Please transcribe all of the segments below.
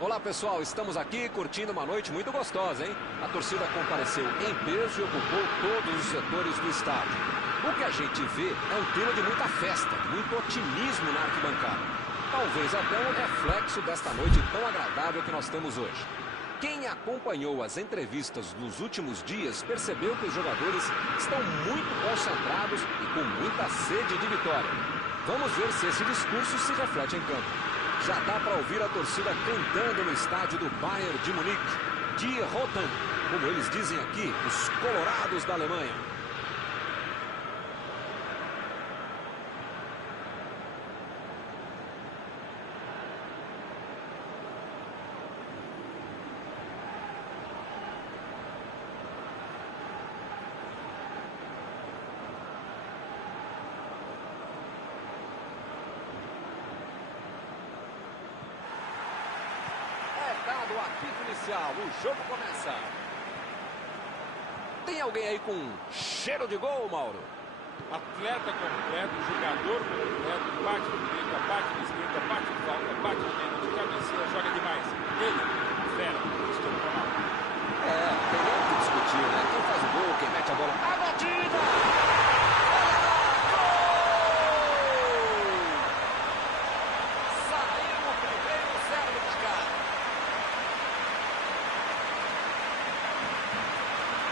Olá pessoal, estamos aqui curtindo uma noite muito gostosa, hein? A torcida compareceu em peso e ocupou todos os setores do estádio. O que a gente vê é um clima de muita festa, muito otimismo na arquibancada. Talvez até um reflexo desta noite tão agradável que nós temos hoje. Quem acompanhou as entrevistas nos últimos dias percebeu que os jogadores estão muito concentrados e com muita sede de vitória. Vamos ver se esse discurso se reflete em campo. Já dá para ouvir a torcida cantando no estádio do Bayern de Munique. Die Roten, como eles dizem aqui, os colorados da Alemanha. Dado o apito inicial, o jogo começa. Tem alguém aí com cheiro de gol, Mauro? Atleta completo, jogador completo, bate de direita, bate de esquerda, bate de falta, bate de pênalti, cabeceia, joga demais. Ele, fera, Cristiano Ronaldo. Tem nem o que discutir, né? Quem faz o gol, quem mete a bola. A batida!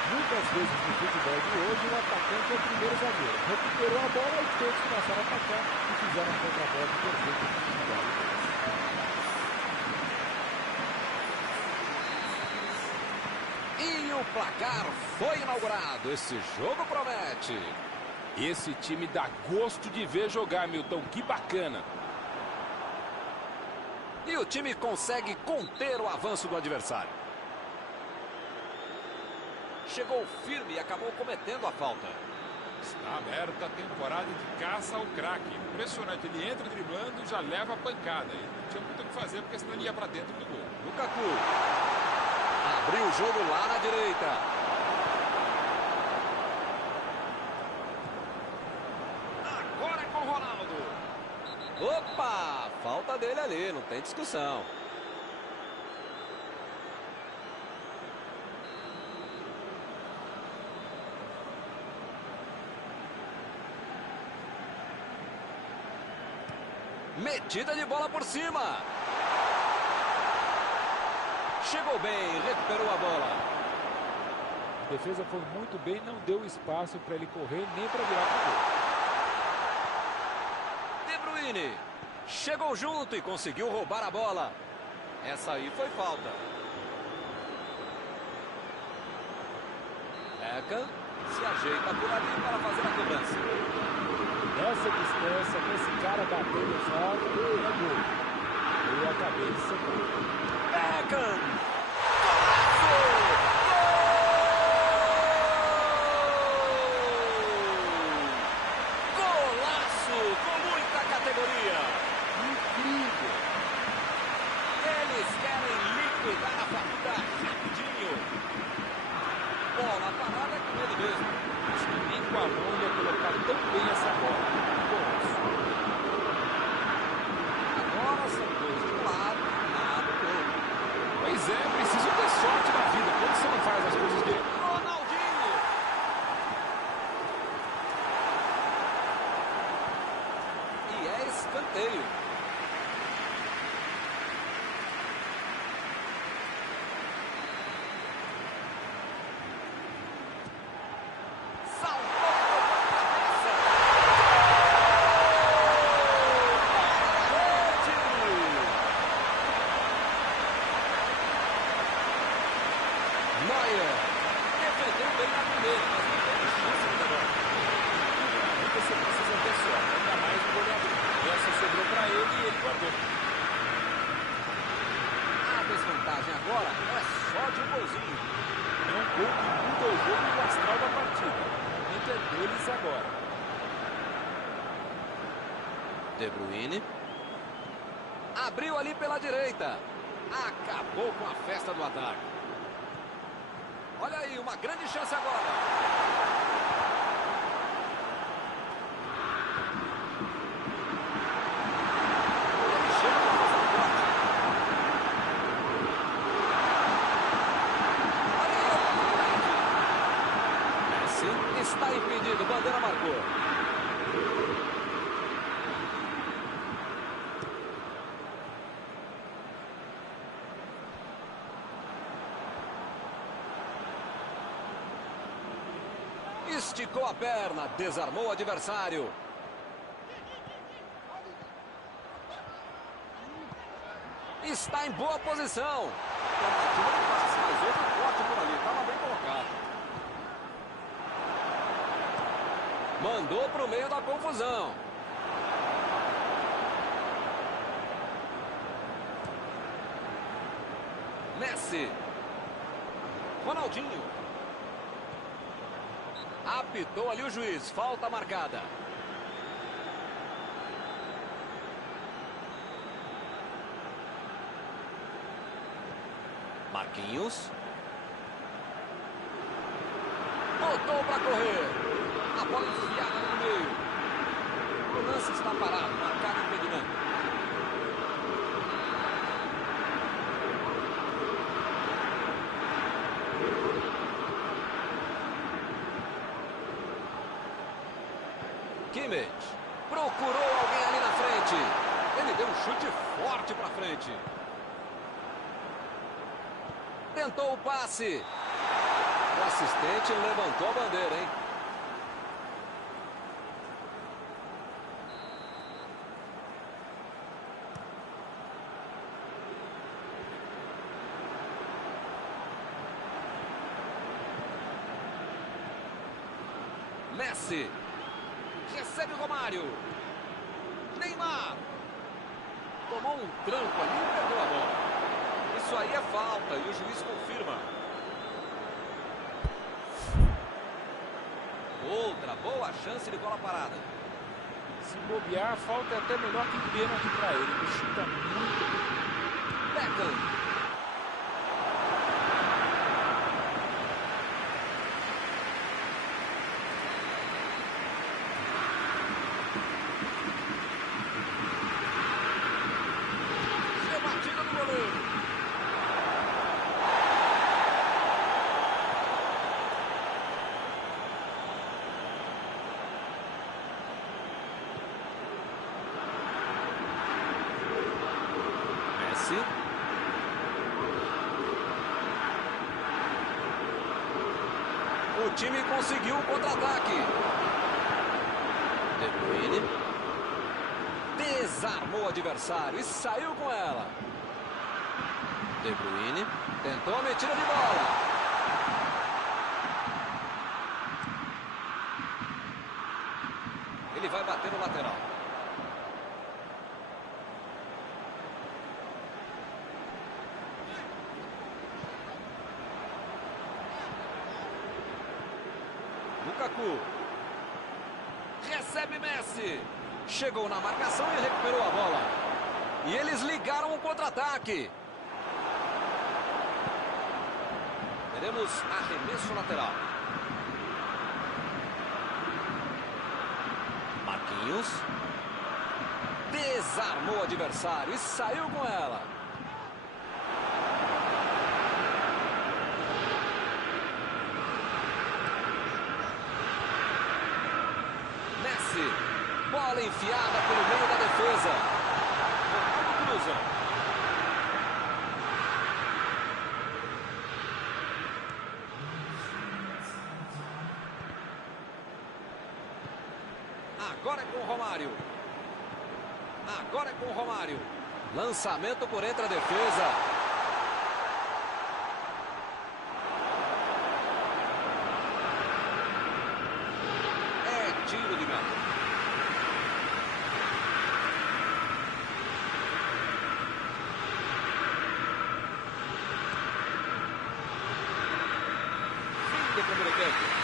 Muitas vezes no futebol de hoje, o atacante é o primeiro zagueiro. Recuperou a bola e todos começaram a atacar e fizeram a contra-bola de perfeito. E o placar foi inaugurado. Esse jogo promete. Esse time dá gosto de ver jogar, Milton. Que bacana. E o time consegue conter o avanço do adversário. Chegou firme e acabou cometendo a falta. Está aberta a temporada de caça ao craque. Impressionante, ele entra driblando e já leva a pancada. Ele não tinha muito o que fazer, porque senão ele ia para dentro do gol. Lukaku. Abriu o jogo lá na direita. Agora é com o Ronaldo. Opa! Falta dele ali, não tem discussão. Metida de bola por cima. Chegou bem, recuperou a bola. A defesa foi muito bem, não deu espaço para ele correr nem para virar para De Bruyne. Chegou junto e conseguiu roubar a bola. Essa aí foi falta. Beckham se ajeita por ali para fazer a cobrança. Essa distância, com esse cara batendo no salto, é gol. Eu acabei de ser gol. Beckham! Golaço! Golaço! Com muita categoria! Incrível! Eles querem liquidar a partida rapidinho. Bola parada com ele mesmo. Acho que nem com a mão ia colocar tão bem essa bola. Agora são dois de um lado do outro. Pois é, preciso ter sorte na vida. Quando você não faz as coisas dele. Ronaldinho! E é escanteio. Neuer defendeu bem na primeira, mas não teve chance de agora. Você precisa ter sorte, ainda mais o goleador. Essa sobrou para ele e ele guardou. A desvantagem agora é só de um golzinho. É um gol que muda o jogo e o astral da partida. O momento é deles agora. De Bruyne. Abriu ali pela direita. Acabou com a festa do ataque. Olha aí, uma grande chance agora. Está impedido, bandeira marcou. Esticou a perna, desarmou o adversário. Está em boa posição. Tentativa de passe, mas outro corte por ali, estava bem colocado. Mandou para o meio da confusão. Messi. Ronaldinho. Apitou ali o juiz, falta marcada. Marquinhos. Voltou para correr. A bola enfiada no meio. O lance está parado, marcado impedimento. Kimmich procurou alguém ali na frente. Ele deu um chute forte para frente. Tentou o passe. O assistente levantou a bandeira, hein? Messi. Recebe o Romário. Neymar. Tomou um tranco ali e perdeu a bola. Isso aí é falta e o juiz confirma. Outra boa chance de bola parada. Se bobear, a falta é até melhor que pênalti para ele. Ele chuta muito. Beckham. Rebatida do goleiro. Messi. O time conseguiu o contra-ataque. De Bruyne. Desarmou o adversário e saiu com ela. De Bruyne. Tentou a metida de bola. Ele vai bater no lateral. Lukaku. Recebe Messi. Chegou na marcação e recuperou a bola. E eles ligaram o contra-ataque. Teremos arremesso lateral. Marquinhos. Desarmou o adversário e saiu com ela. Messi. Bola enfiada pelo meio da defesa. Ronaldo cruza. Agora é com o Romário. Agora é com o Romário. Lançamento por entre a defesa. É tiro de meta. Fim do primeiro tempo.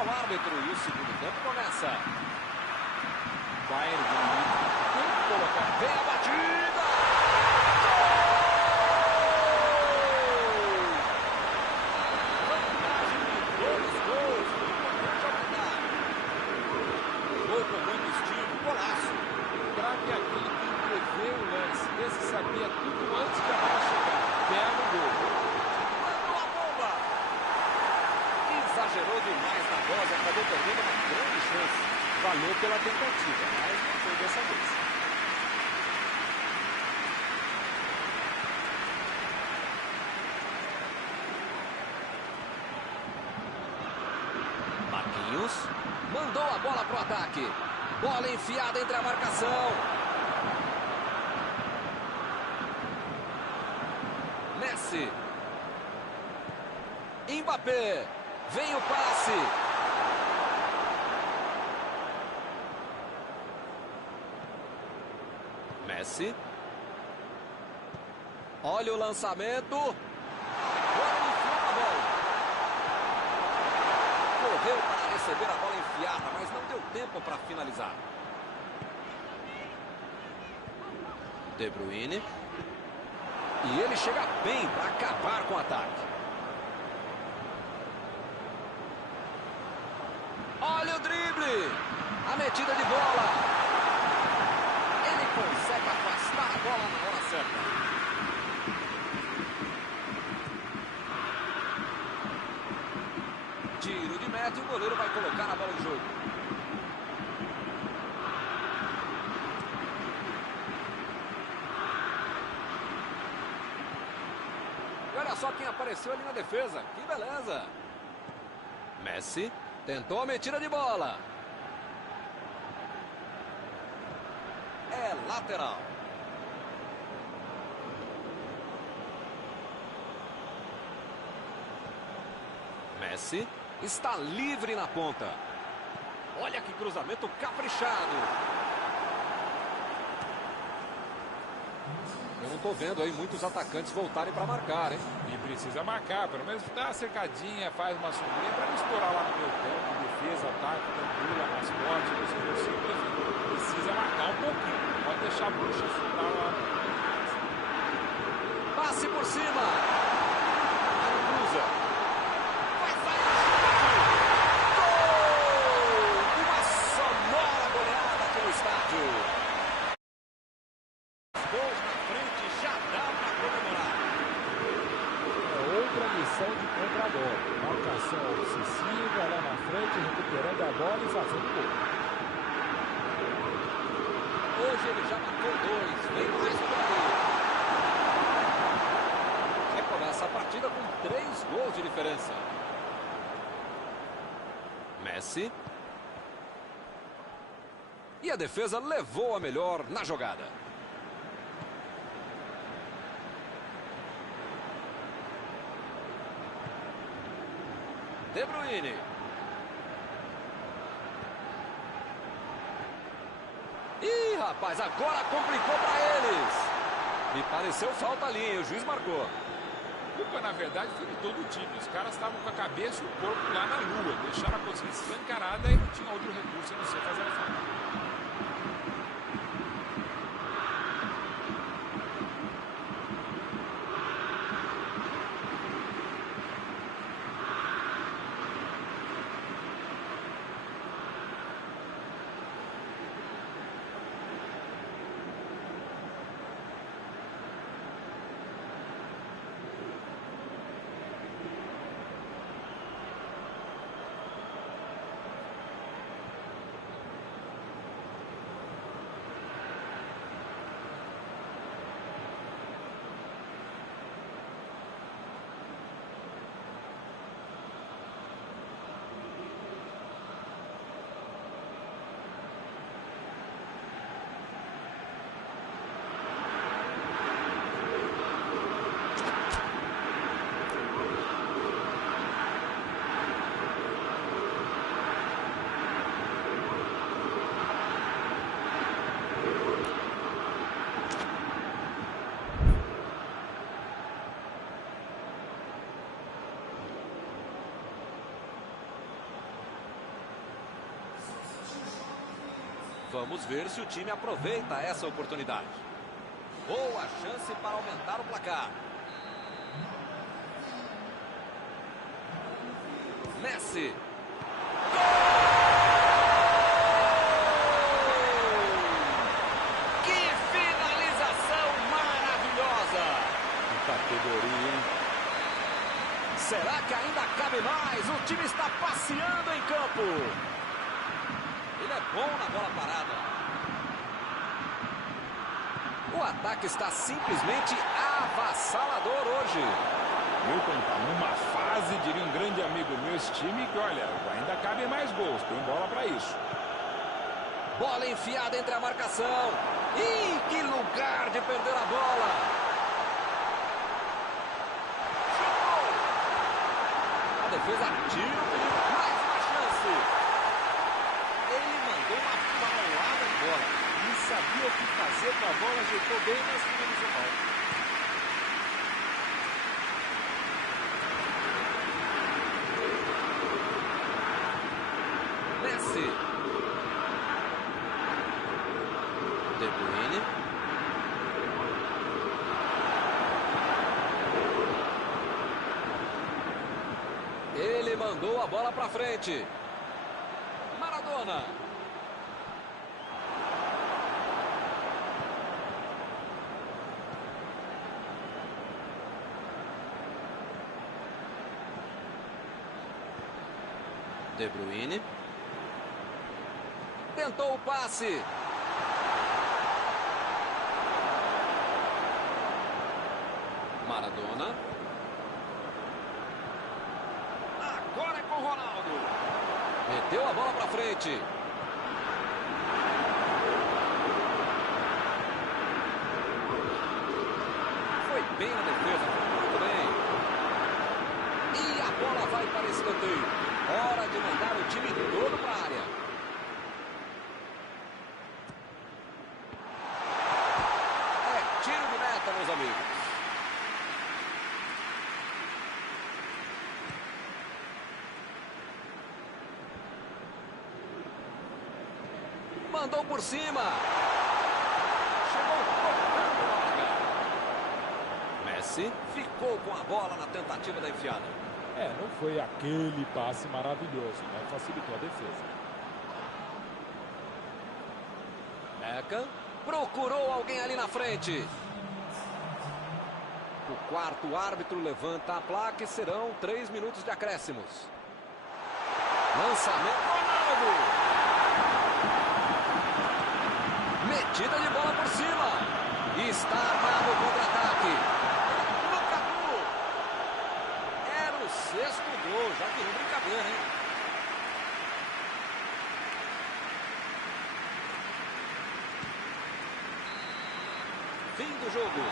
ao árbitro e o segundo tempo começa. Bayern de Munique tem que colocar. Vem a batida! Vantagem de 2 gols. Gol com muito estilo, golaço. O craque é aquele que prevê o lance. Esse sabia tudo antes da bola chegar. Pega o gol. Mandou a bomba! Exagerou demais na dose, acabou perdendo uma grande chance. Valeu pela tentativa, mas não foi dessa vez. Marquinhos mandou a bola pro ataque. Bola enfiada entre a marcação. Messi. Mbappé. Vem o passe. Messi. Olha o lançamento. Agora ele enfiou a bola. Correu para receber a bola enfiada, mas não deu tempo para finalizar. De Bruyne. E ele chega bem para acabar com o ataque. Olha o drible. A metida de bola. Ele consegue afastar a bola na hora certa. Tiro de meta e o goleiro vai colocar a bola em jogo. E olha só quem apareceu ali na defesa. Que beleza. Messi tentou a metida de bola. É lateral. Messi está livre na ponta. Olha que cruzamento caprichado. Eu não estou vendo aí muitos atacantes voltarem para marcar, hein? E precisa marcar, pelo menos dá uma cercadinha, faz uma sombrinha para não estourar lá no meio campo, defesa, ataque, tranquila, mais forte, você precisa marcar um pouquinho, não pode deixar a bucha soltar lá. Passe por cima. Cruza. Vai sair o chute. Gol! Uma sonora goleada aqui no estádio. Gols na frente, já dá para comemorar. Outra missão de contra-bola. Marcação obsessiva lá na frente, recuperando a bola e fazendo gol. Hoje ele já marcou 2. Vem mais por aí. Recomeça a partida com 3 gols de diferença. Messi. E a defesa levou a melhor na jogada. De Bruyne. Ih, rapaz, agora complicou para eles. Me pareceu falta ali, hein? O juiz marcou. A culpa, na verdade, foi de todo o time. Os caras estavam com a cabeça e o corpo lá na lua. Deixaram a coisa escancarada e não tinha outro recurso a não ser fazer a falta. Vamos ver se o time aproveita essa oportunidade. Boa chance para aumentar o placar. Messi. Gol! Que finalização maravilhosa! Que categoria, hein? Será que ainda cabe mais? O time está passeando em campo. Ele é bom na bola parada. O ataque está simplesmente avassalador hoje. Milton tá numa fase, diria um grande amigo meu, esse time, que olha, ainda cabem mais gols, tem bola para isso. Bola enfiada entre a marcação. Ih, que lugar de perder a bola. Chutou. A defesa tira o perigo. Mais uma chance. Ele mandou uma paulada de bola. E sabia o que fazer com a bola, ajeitou bem, mas finalizou mal. Messi. De Bruyne. Ele mandou a bola para frente. Maradona. De Bruyne. Tentou o passe. Maradona. Agora é com o Ronaldo. Meteu a bola para frente. Foi bem na defesa, muito bem. E a bola vai para escanteio. Hora de mandar o time todo para a área. É tiro de meta, meus amigos. Mandou por cima. Chegou tocando na largada. Messi ficou com a bola na tentativa da enfiada. Não foi aquele passe maravilhoso, mas facilitou a defesa. Beckham procurou alguém ali na frente. O quarto árbitro levanta a placa e serão 3 minutos de acréscimos. Lançamento, Ronaldo. Metida de bola por cima. Está armado o contra-ataque. Sexto gol, já virou brincadeira, hein? Fim do jogo.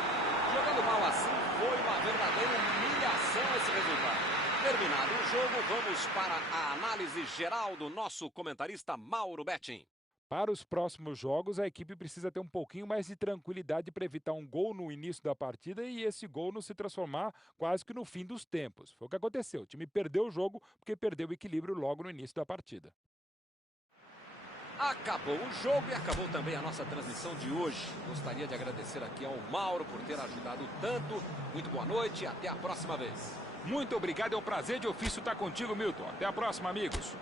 Jogando mal assim, foi uma verdadeira humilhação esse resultado. Terminado o jogo, vamos para a análise geral do nosso comentarista Mauro Betting. Para os próximos jogos, a equipe precisa ter um pouquinho mais de tranquilidade para evitar um gol no início da partida e esse gol não se transformar quase que no fim dos tempos. Foi o que aconteceu. O time perdeu o jogo porque perdeu o equilíbrio logo no início da partida. Acabou o jogo e acabou também a nossa transmissão de hoje. Gostaria de agradecer aqui ao Mauro por ter ajudado tanto. Muito boa noite e até a próxima vez. Muito obrigado, é um prazer de ofício estar contigo, Milton. Até a próxima, amigos.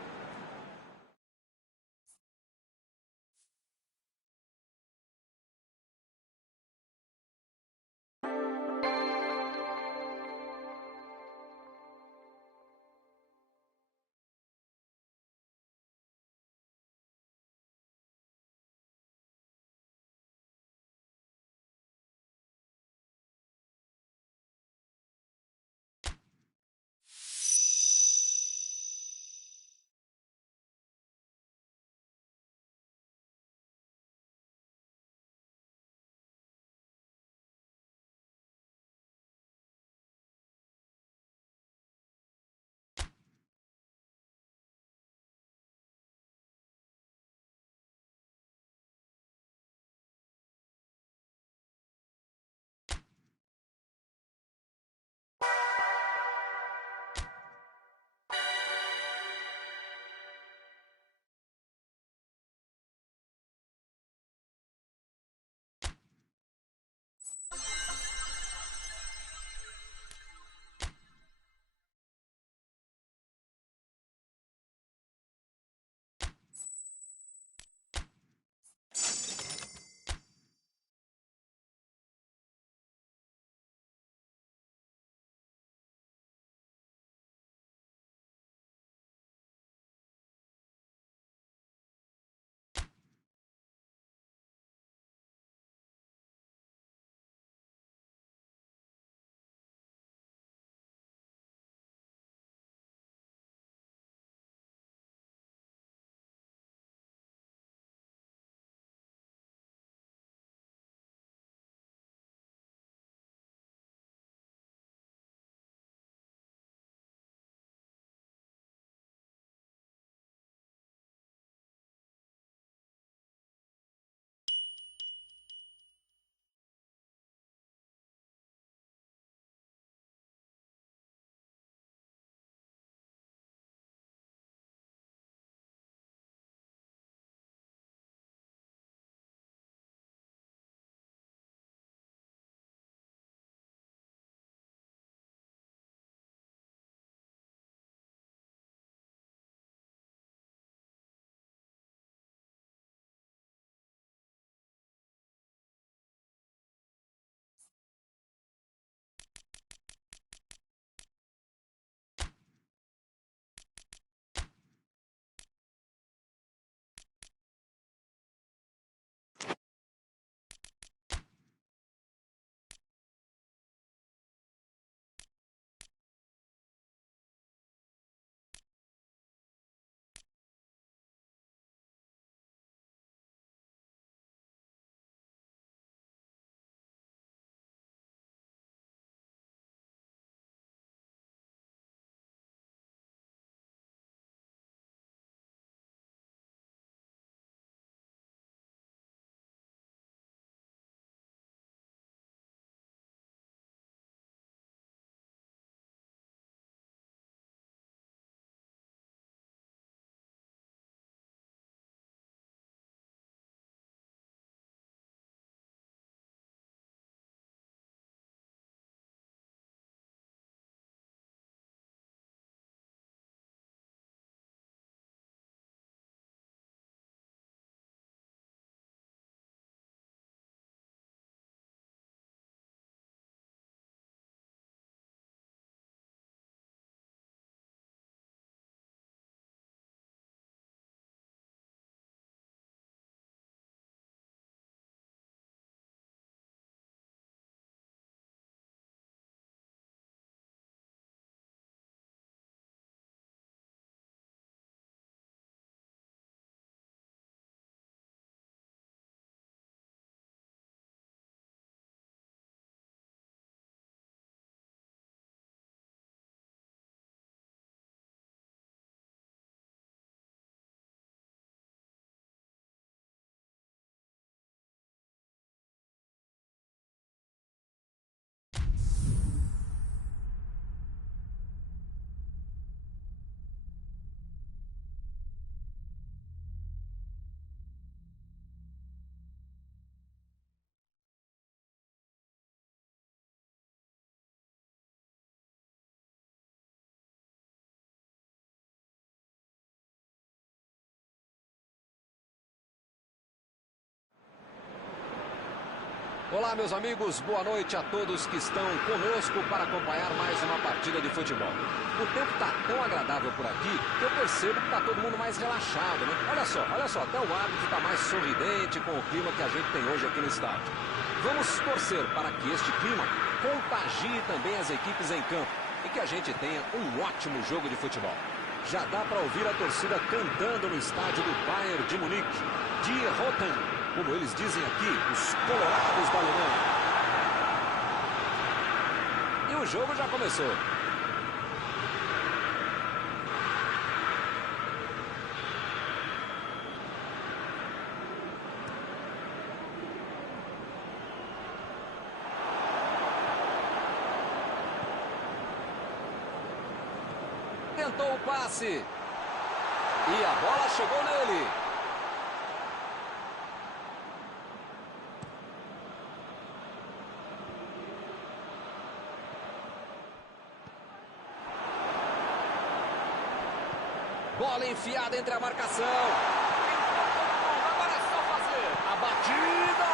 Olá, meus amigos, boa noite a todos que estão conosco para acompanhar mais uma partida de futebol. O tempo está tão agradável por aqui que eu percebo que está todo mundo mais relaxado, né? Olha só, até o árbitro está mais sorridente com o clima que a gente tem hoje aqui no estádio. Vamos torcer para que este clima contagie também as equipes em campo e que a gente tenha um ótimo jogo de futebol. Já dá para ouvir a torcida cantando no estádio do Bayern de Munique, Die Roten, como eles dizem aqui, os colorados da Alemanha. E o jogo já começou. Tentou o passe. E a bola chegou nele. Bola enfiada entre a marcação. Agora é só fazer a batida.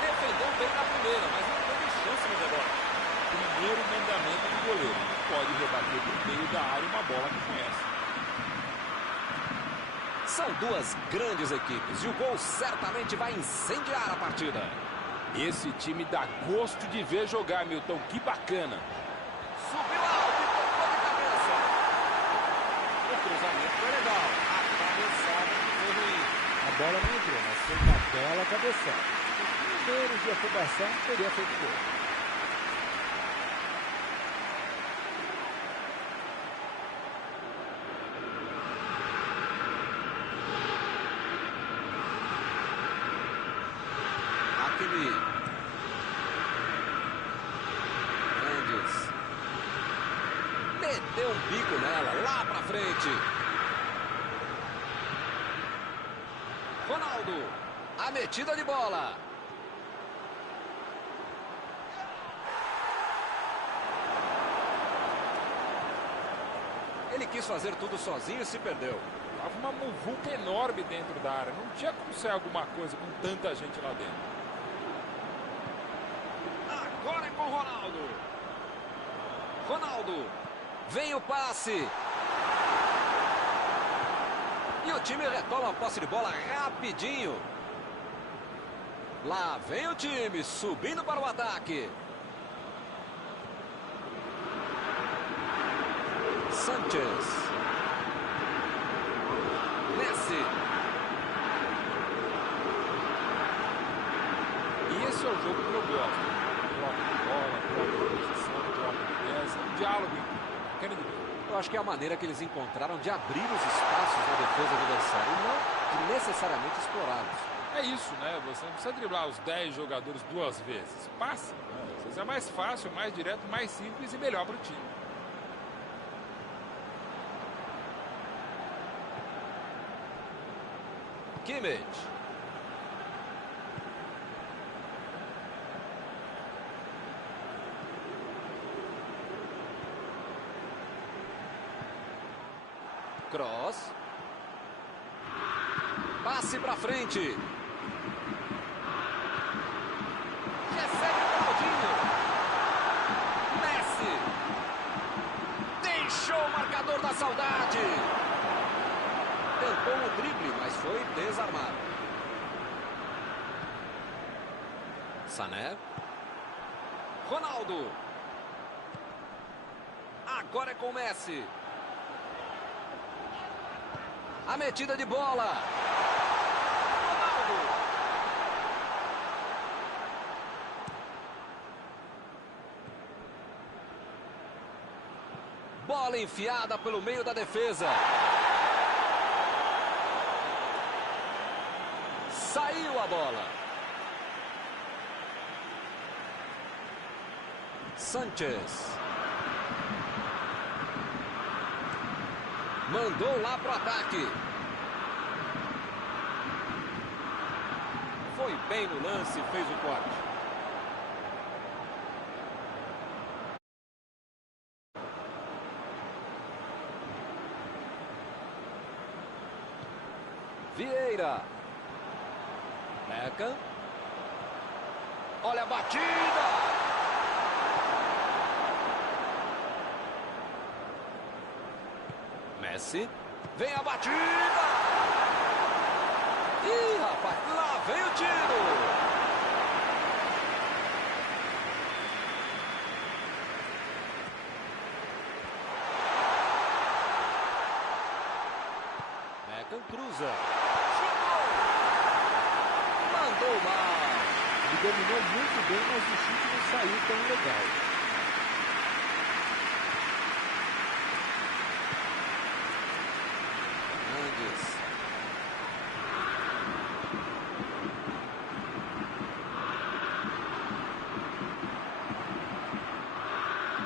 Defendeu bem na primeira, mas não teve chance no rebote. Primeiro mandamento do goleiro: não pode rebater do meio da área uma bola que conhece. São duas grandes equipes e o gol certamente vai incendiar a partida. Esse time dá gosto de ver jogar, Milton. Que bacana. Subiu alto e tocou de cabeça. O cruzamento foi legal. A cabeçada foi ruim. A bola não entrou, mas foi uma bela cabeçada. Primeiro de afobação teria feito gol. Meteu um bico nela, lá pra frente. Ronaldo, a metida de bola. Ele quis fazer tudo sozinho e se perdeu. Tava uma muvuca enorme dentro da área. Não tinha como ser alguma coisa com tanta gente lá dentro. Agora é com o Ronaldo. Ronaldo. Vem o passe. E o time retoma a posse de bola rapidinho. Lá vem o time subindo para o ataque. Sanchez. Messi. E esse é o jogo que eu gosto. Troca de bola, troca de posição, troca de peça. Um diálogo bacana de ver. Eu acho que é a maneira que eles encontraram de abrir os espaços na defesa adversária e não de necessariamente explorá-los. É isso, né? Você não precisa driblar os 10 jogadores duas vezes. Passa. Né? Às vezes é mais fácil, mais direto, mais simples e melhor para o time. Kimmich. Cross. Passe para frente. Recebe o Ronaldinho. Messi. Deixou o marcador da saudade. Tentou o drible, mas foi desarmado. Sané. Ronaldo. Agora é com Messi. A metida de bola. Ronaldo. Bola enfiada pelo meio da defesa. Saiu a bola. Sanchez. Mandou lá pro ataque. Foi bem no lance, fez o corte. Vieira. Beckham. Olha a batida. Messi. Vem a batida. Ih, rapaz, lá vem o tiro. Beckham cruza. Chutou. Mandou mal. Ele dominou muito bem, mas o chute não saiu tão legal. Hernandes.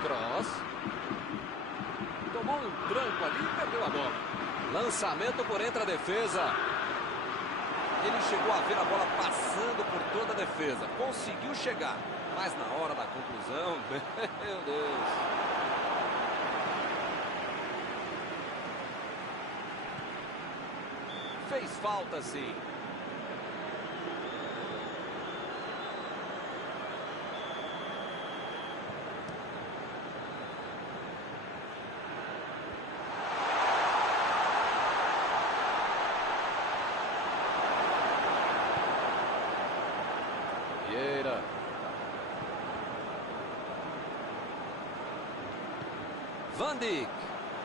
Cross. Tomou um tranco ali e perdeu a bola. Lançamento por entre a defesa. Ele chegou a ver a bola passando por toda a defesa. Conseguiu chegar. Mas na hora da conclusão, meu Deus. Fez falta, sim. Vieira. Van Dijk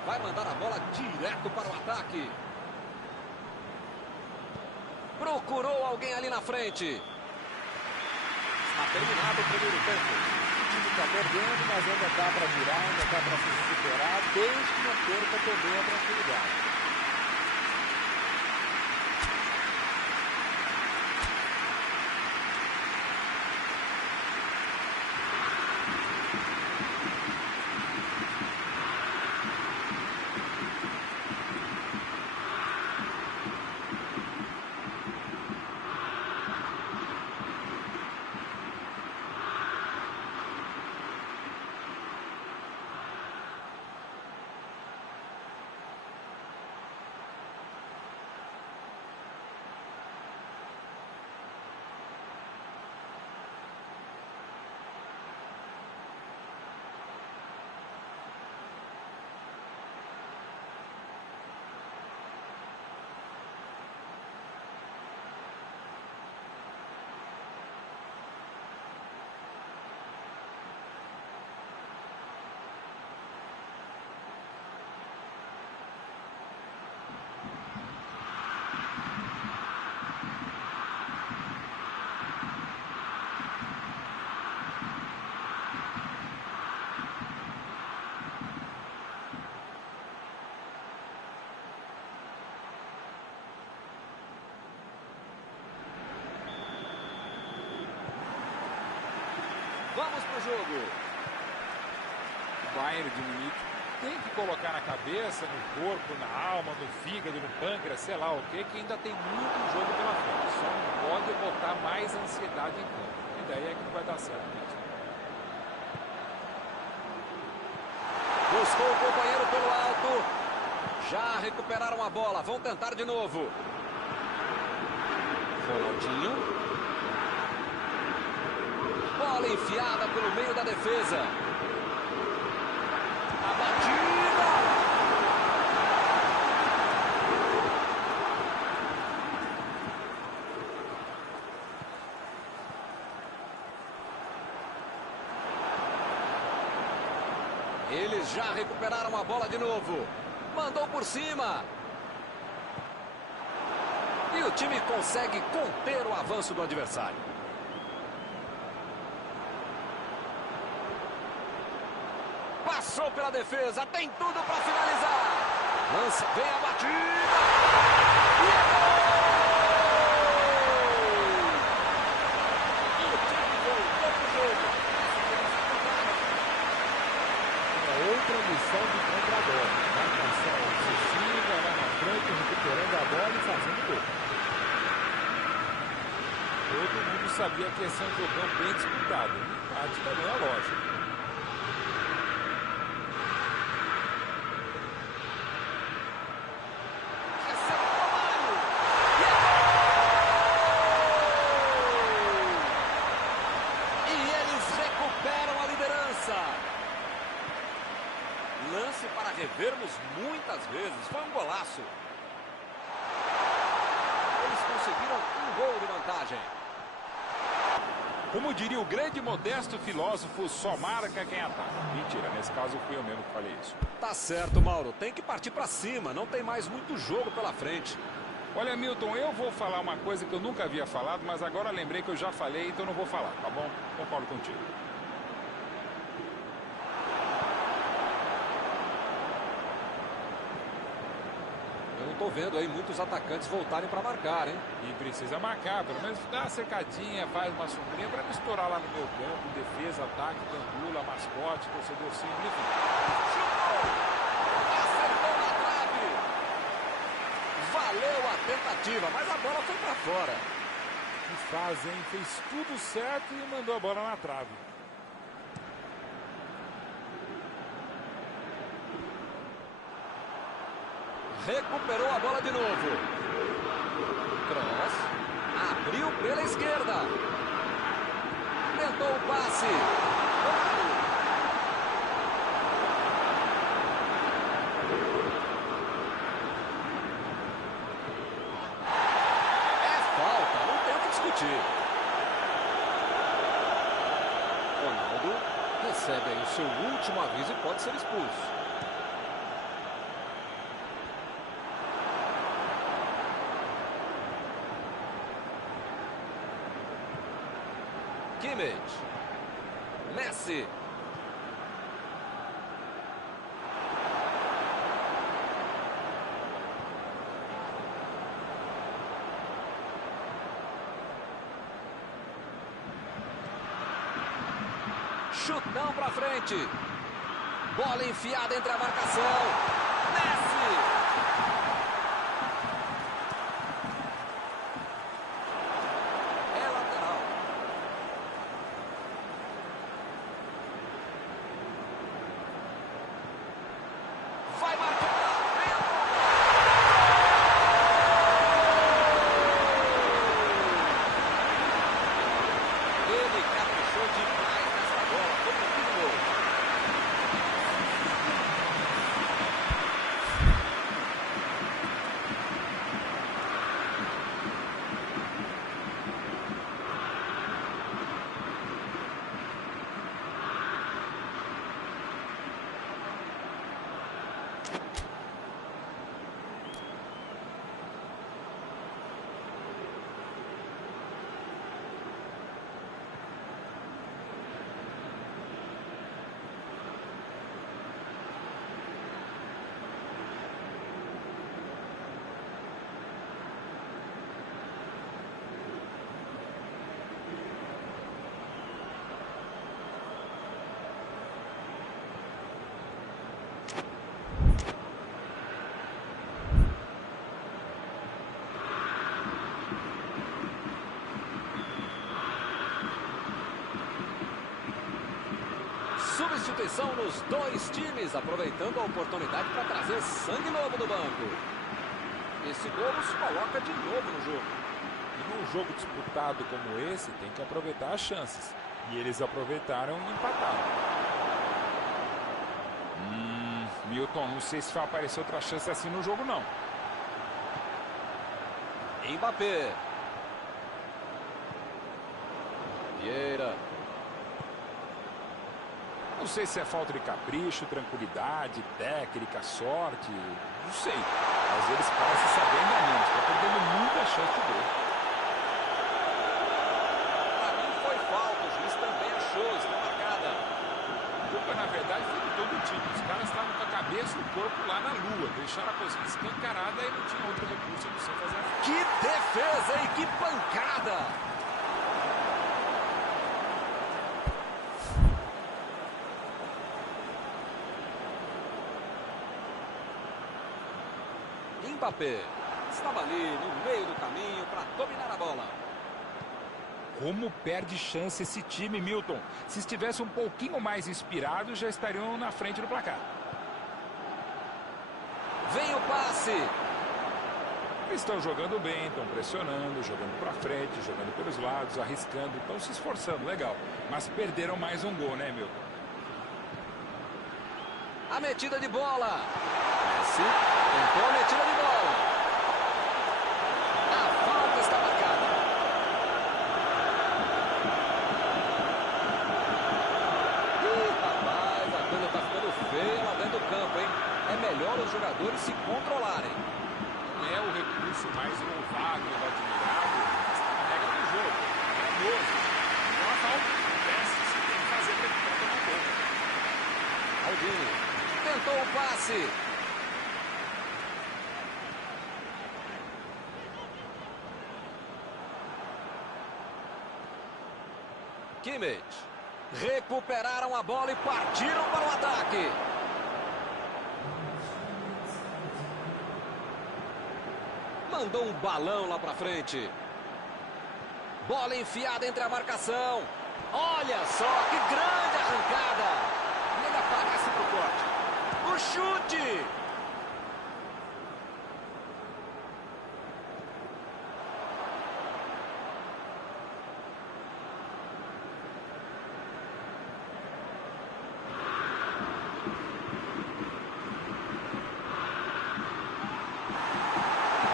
vai mandar a bola direto para o ataque. Procurou alguém ali na frente. Está terminado o primeiro tempo. O time está perdendo, mas ainda dá para virar, ainda dá para se recuperar, desde que não perca também a tranquilidade. Vamos pro jogo. O Bayern de Munique tem que colocar na cabeça, no corpo, na alma, no fígado, no pâncreas, sei lá o que ainda tem muito jogo pela frente. Só não pode botar mais ansiedade em campo. E daí é que não vai dar certo mesmo. Buscou o companheiro pelo alto. Já recuperaram a bola. Vão tentar de novo. Ronaldinho. Bola enfiada pelo meio da defesa. A batida. Eles já recuperaram a bola de novo. Mandou por cima. E o time consegue conter o avanço do adversário. Passou pela defesa, tem tudo para finalizar. Lança, vem a batida. E é gol! E o time voltou pro jogo. Outra missão de contra-bola. Marcação obsessiva, lá na frente, recuperando a bola e fazendo gol. Todo mundo sabia que ia ser um jogão bem disputado. O empate também é lógico. Recebe o Romário. E é gol! vermos muitas vezes. Foi um golaço. Eles conseguiram um gol de vantagem. Como diria o grande modesto filósofo, só marca quem ataca. Mentira, nesse caso fui eu mesmo que falei isso. Tá certo, Mauro. Tem que partir pra cima. Não tem mais muito jogo pela frente. Olha, Milton, eu vou falar uma coisa que eu nunca havia falado, mas agora lembrei que eu já falei, então não vou falar, tá bom? Concordo contigo. Eu não tô vendo aí muitos atacantes voltarem pra marcar, hein? E precisa marcar, pelo menos dá uma cercadinha, faz uma sombrinha para não estourar lá no meu campo, defesa, ataque, gandula, mascote, torcedor simples, enfim. Chutou! Acertou na trave! Valeu a tentativa, mas a bola foi pra fora. Que faz, hein? Fez tudo certo e mandou a bola na trave. Recuperou a bola de novo. Cross. Abriu pela esquerda. Tentou o passe. É falta, não tem o que discutir. Ronaldo recebe aí o seu último aviso e pode ser expulso. Kimmich. Messi. Chutão pra frente. Bola enfiada entre a marcação. Messi. É lateral. Vai marcar. Ele caprichou demais nessa bola. Foi um gol. Substituição nos dois times, aproveitando a oportunidade para trazer sangue novo do banco. Esse gol nos coloca de novo no jogo. E num jogo disputado como esse, tem que aproveitar as chances. E eles aproveitaram e empataram. Milton, não sei se vai aparecer outra chance assim no jogo, não. Mbappé. Vieira. Não sei se é falta de capricho, tranquilidade, técnica, sorte, não sei. Mas eles parecem saber ainda menos, estão perdendo muita chance de gol. Para mim foi falta, o juiz também achou, está marcada. A culpa, na verdade, foi de todo o time. Os caras estavam com a cabeça e o corpo lá na lua, deixaram a coisa escancarada e não tinha outro recurso a não ser fazer a falta. Que defesa, hein? Que pancada! Mbappé estava ali no meio do caminho para dominar a bola. Como perde chance esse time, Milton. Se estivesse um pouquinho mais inspirado, já estariam na frente do placar. Vem o passe. Eles estão jogando bem, estão pressionando, jogando para frente, jogando pelos lados, arriscando, estão se esforçando, legal. Mas perderam mais um gol, né, Milton? A metida de bola. Messi tentou a metida de bola. A falta está marcada. Ih, rapaz, a coisa está ficando feia lá dentro do campo, hein? É melhor os jogadores se controlarem. Não é o recurso mais louvável e admirável, mas está na regra do jogo. É curioso. Uma falta acontece, você tem que fazer para evitar tomar gol. Aldinho tentou o passe. Kimmich. Recuperaram a bola e partiram para o ataque. Mandou um balão lá para frente. Bola enfiada entre a marcação. Olha só que grande arrancada. E ele aparece pro corte. O chute.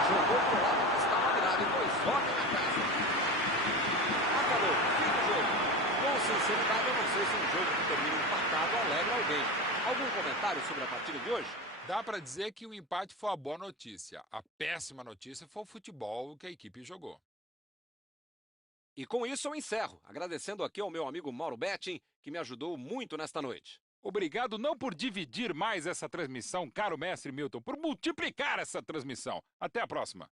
Jogou pro lado que estava virado e foi sorte na casa. Acabou, fim do jogo. Com sinceridade, eu não sei se um jogo que termina empatado alegra alguém. Algum comentário sobre a partida de hoje? Dá para dizer que o empate foi a boa notícia. A péssima notícia foi o futebol que a equipe jogou. E com isso eu encerro, agradecendo aqui ao meu amigo Mauro Betting, que me ajudou muito nesta noite. Obrigado não por dividir mais essa transmissão, caro mestre Milton, por multiplicar essa transmissão. Até a próxima.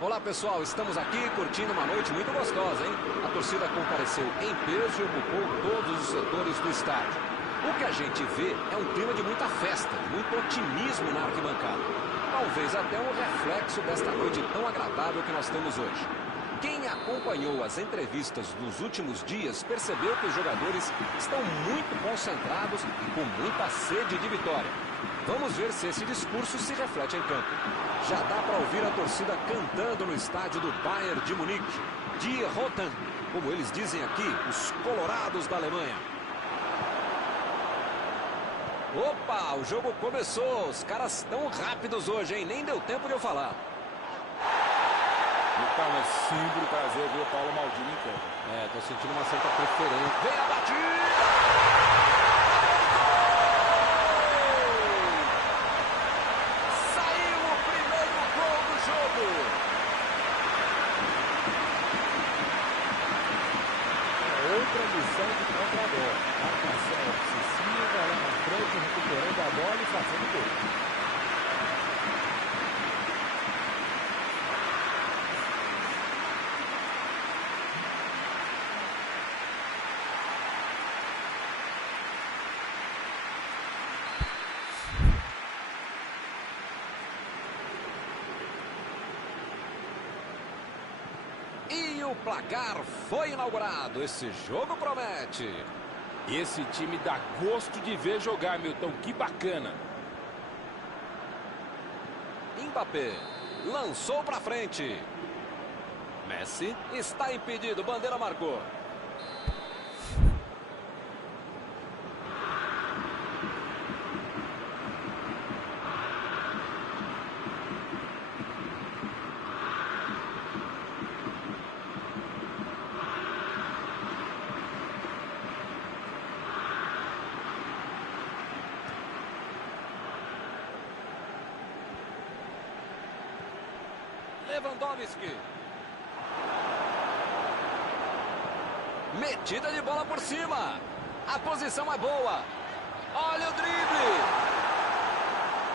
Olá pessoal, estamos aqui curtindo uma noite muito gostosa, hein? A torcida compareceu em peso e ocupou todos os setores do estádio. O que a gente vê é um clima de muita festa, de muito otimismo na arquibancada. Talvez até um reflexo desta noite tão agradável que nós temos hoje. Quem acompanhou as entrevistas dos últimos dias percebeu que os jogadores estão muito concentrados e com muita sede de vitória. Vamos ver se esse discurso se reflete em campo. Já dá para ouvir a torcida cantando no estádio do Bayern de Munique. Die Roten, como eles dizem aqui, os colorados da Alemanha. Opa, o jogo começou. Os caras estão rápidos hoje, hein? Nem deu tempo de eu falar. Então é sempre um prazer ver o Paulo Maldini em campo. Tô sentindo uma certa preferência. Vem a batida! Saiu o primeiro gol do jogo. Outra missão de contra-gol. Marcação obsessiva lá na frente, recuperando a bola e fazendo gol. E o placar foi inaugurado. Esse jogo promete. Esse time dá gosto de ver jogar, Milton. Que bacana. Mbappé lançou para frente. Messi está impedido. Bandeira marcou. Lewandowski. Metida de bola por cima. A posição é boa. Olha o drible.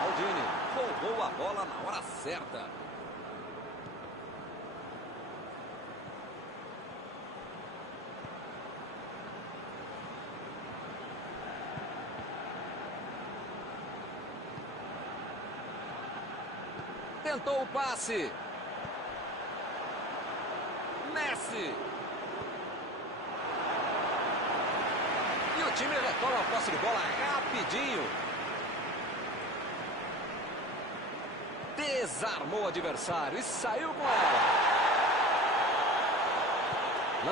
Maldini roubou a bola na hora certa. Tentou o passe. Messi. E o time retoma a posse de bola rapidinho. Desarmou o adversário e saiu com ela.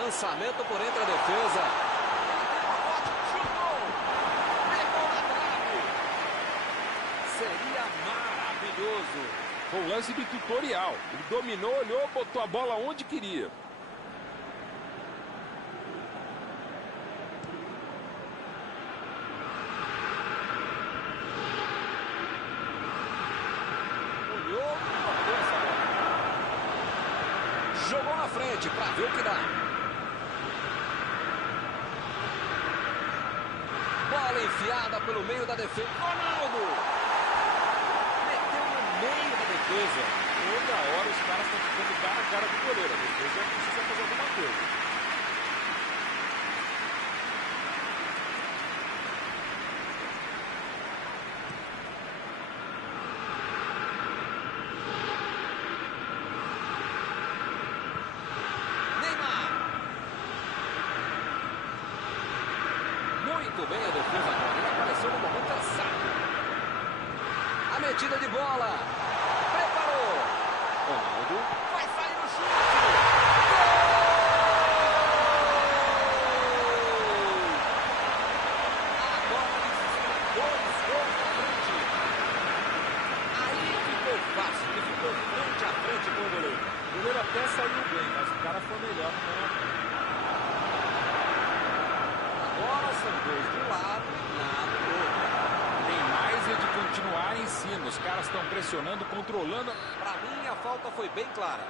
Lançamento por entre a defesa. Chutou. Pegou na trave. Seria maravilhoso. Foi um lance de tutorial. Ele dominou, olhou, botou a bola onde queria. Olhou, botou essa bola. Jogou na frente para ver o que dá. Bola enfiada pelo meio da defesa. Ronaldo! Meio da defesa. Toda hora os caras estão ficando cara a cara do goleiro. A defesa precisa fazer alguma coisa. Neymar. Muito bem a defesa agora. Ele apareceu no momento exato. A metida de bola. Preparou. Ronaldo vai sair no chute. Gol! Agora eles estão 2 gols na frente. Aí ficou fácil. Ele ficou frente a frente com o goleiro. O goleiro até saiu bem, mas o cara foi melhor no momento. Agora são dois de um lado e nada do outro. Tem mais é de continuar em cima. Os caras estão pressionando, controlando. Para mim, a falta foi bem clara.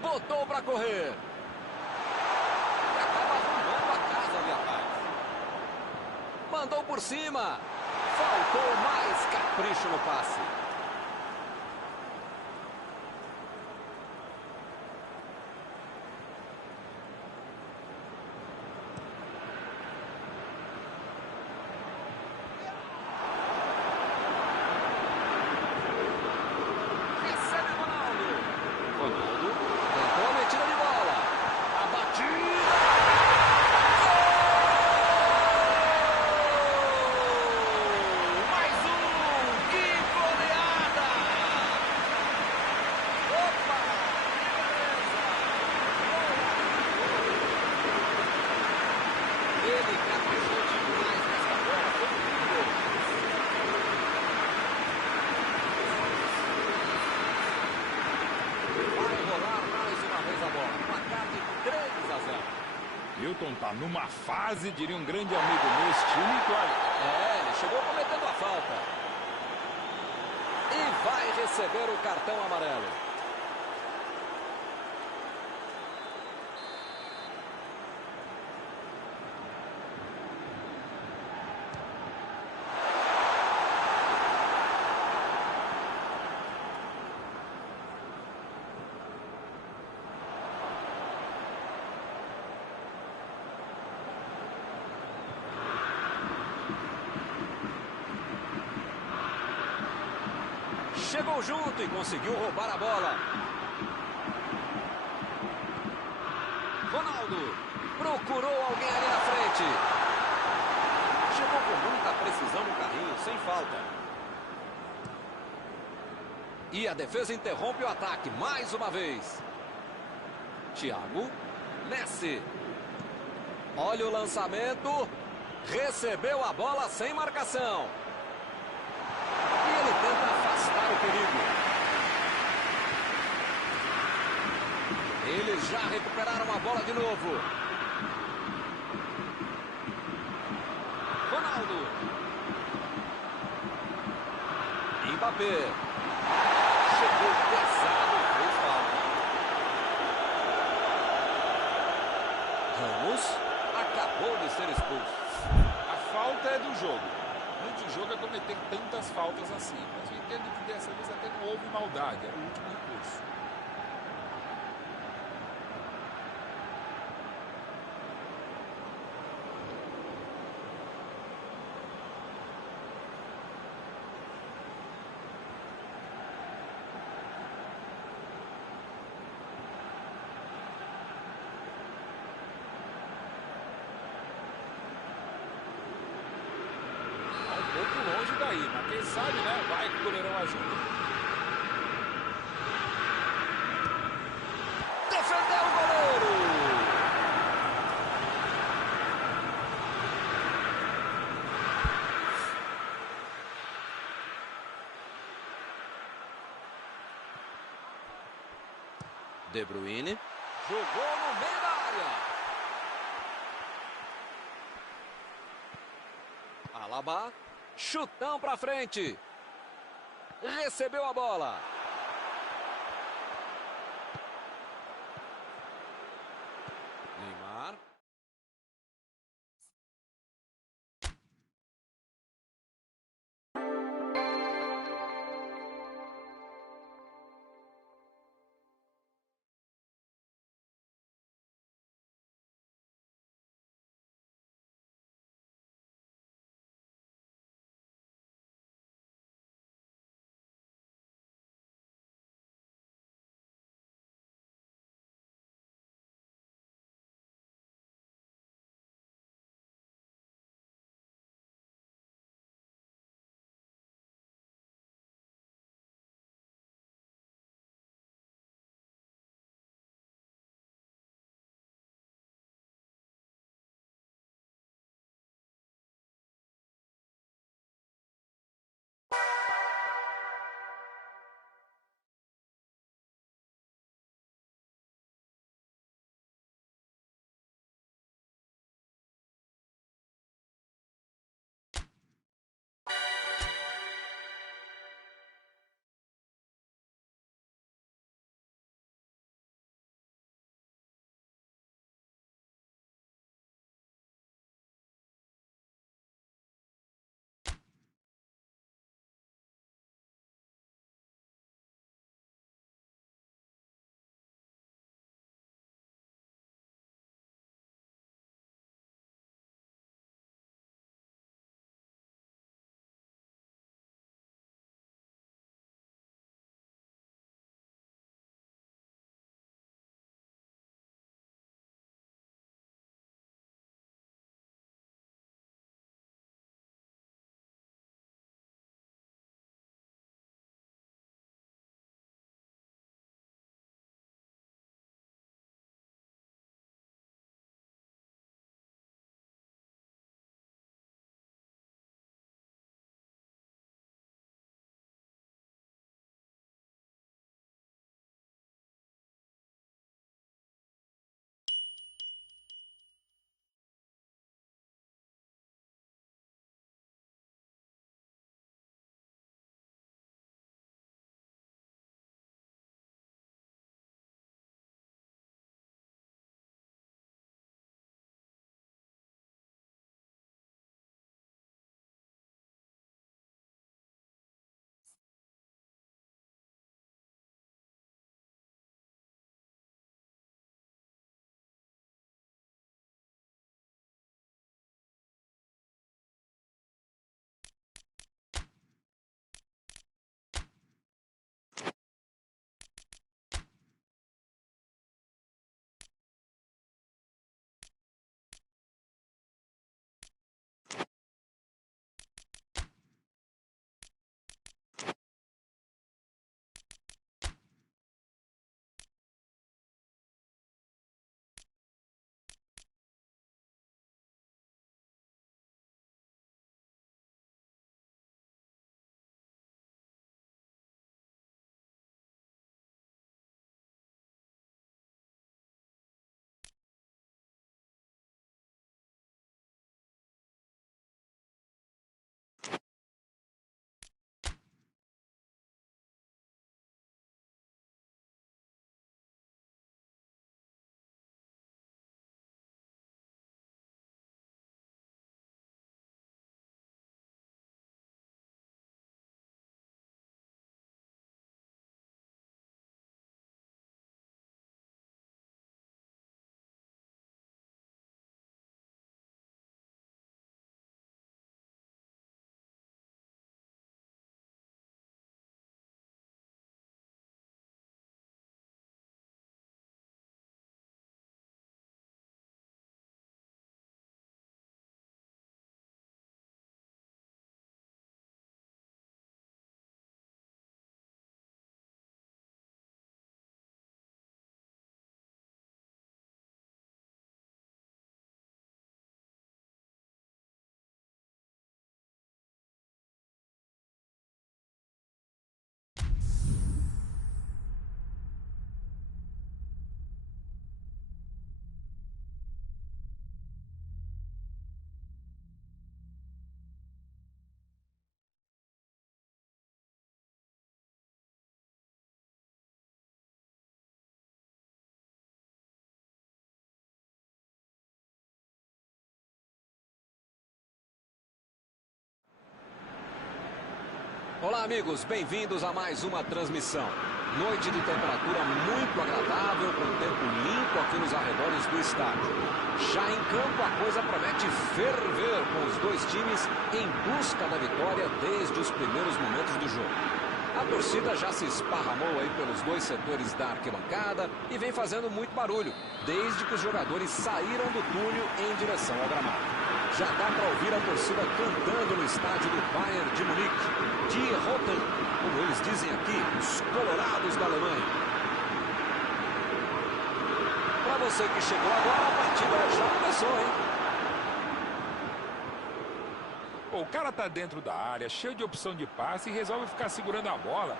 Botou para correr. E acaba mandou por cima. Faltou mais capricho no passe. Milton tá numa fase, diria um grande amigo meu, estilo e qualidade. Ele chegou cometendo a falta. E vai receber o cartão amarelo. Chegou junto e conseguiu roubar a bola. Ronaldo procurou alguém ali na frente. Chegou com muita precisão no carrinho, sem falta. E a defesa interrompe o ataque mais uma vez. Thiago, Messi. Olha o lançamento. Recebeu a bola sem marcação. E ele tenta afastar o perigo. Eles já recuperaram a bola de novo. Ronaldo. Mbappé. Chegou pesado, fez falta. Ramos acabou de ser expulso. A falta é do jogo. Antes-jogo é cometer tantas faltas assim. Mas eu entendo que dessa vez até não houve maldade. Era o último recurso. Pouco longe daí, mas quem sabe, né? Vai que o goleirão ajuda. Defendeu o goleiro. De Bruyne jogou no meio da área. Alaba. Chutão pra frente. Recebeu a bola. Olá, amigos, bem-vindos a mais uma transmissão. Noite de temperatura muito agradável, com tempo limpo aqui nos arredores do estádio. Já em campo, a coisa promete ferver, com os dois times em busca da vitória desde os primeiros momentos do jogo. A torcida já se esparramou aí pelos dois setores da arquibancada e vem fazendo muito barulho, desde que os jogadores saíram do túnel em direção ao gramado. Já dá para ouvir a torcida cantando no estádio do Bayern de Munique, Die Roten, como eles dizem aqui, os colorados da Alemanha. Para você que chegou agora, a partida já começou, hein? Pô, o cara tá dentro da área, cheio de opção de passe e resolve ficar segurando a bola.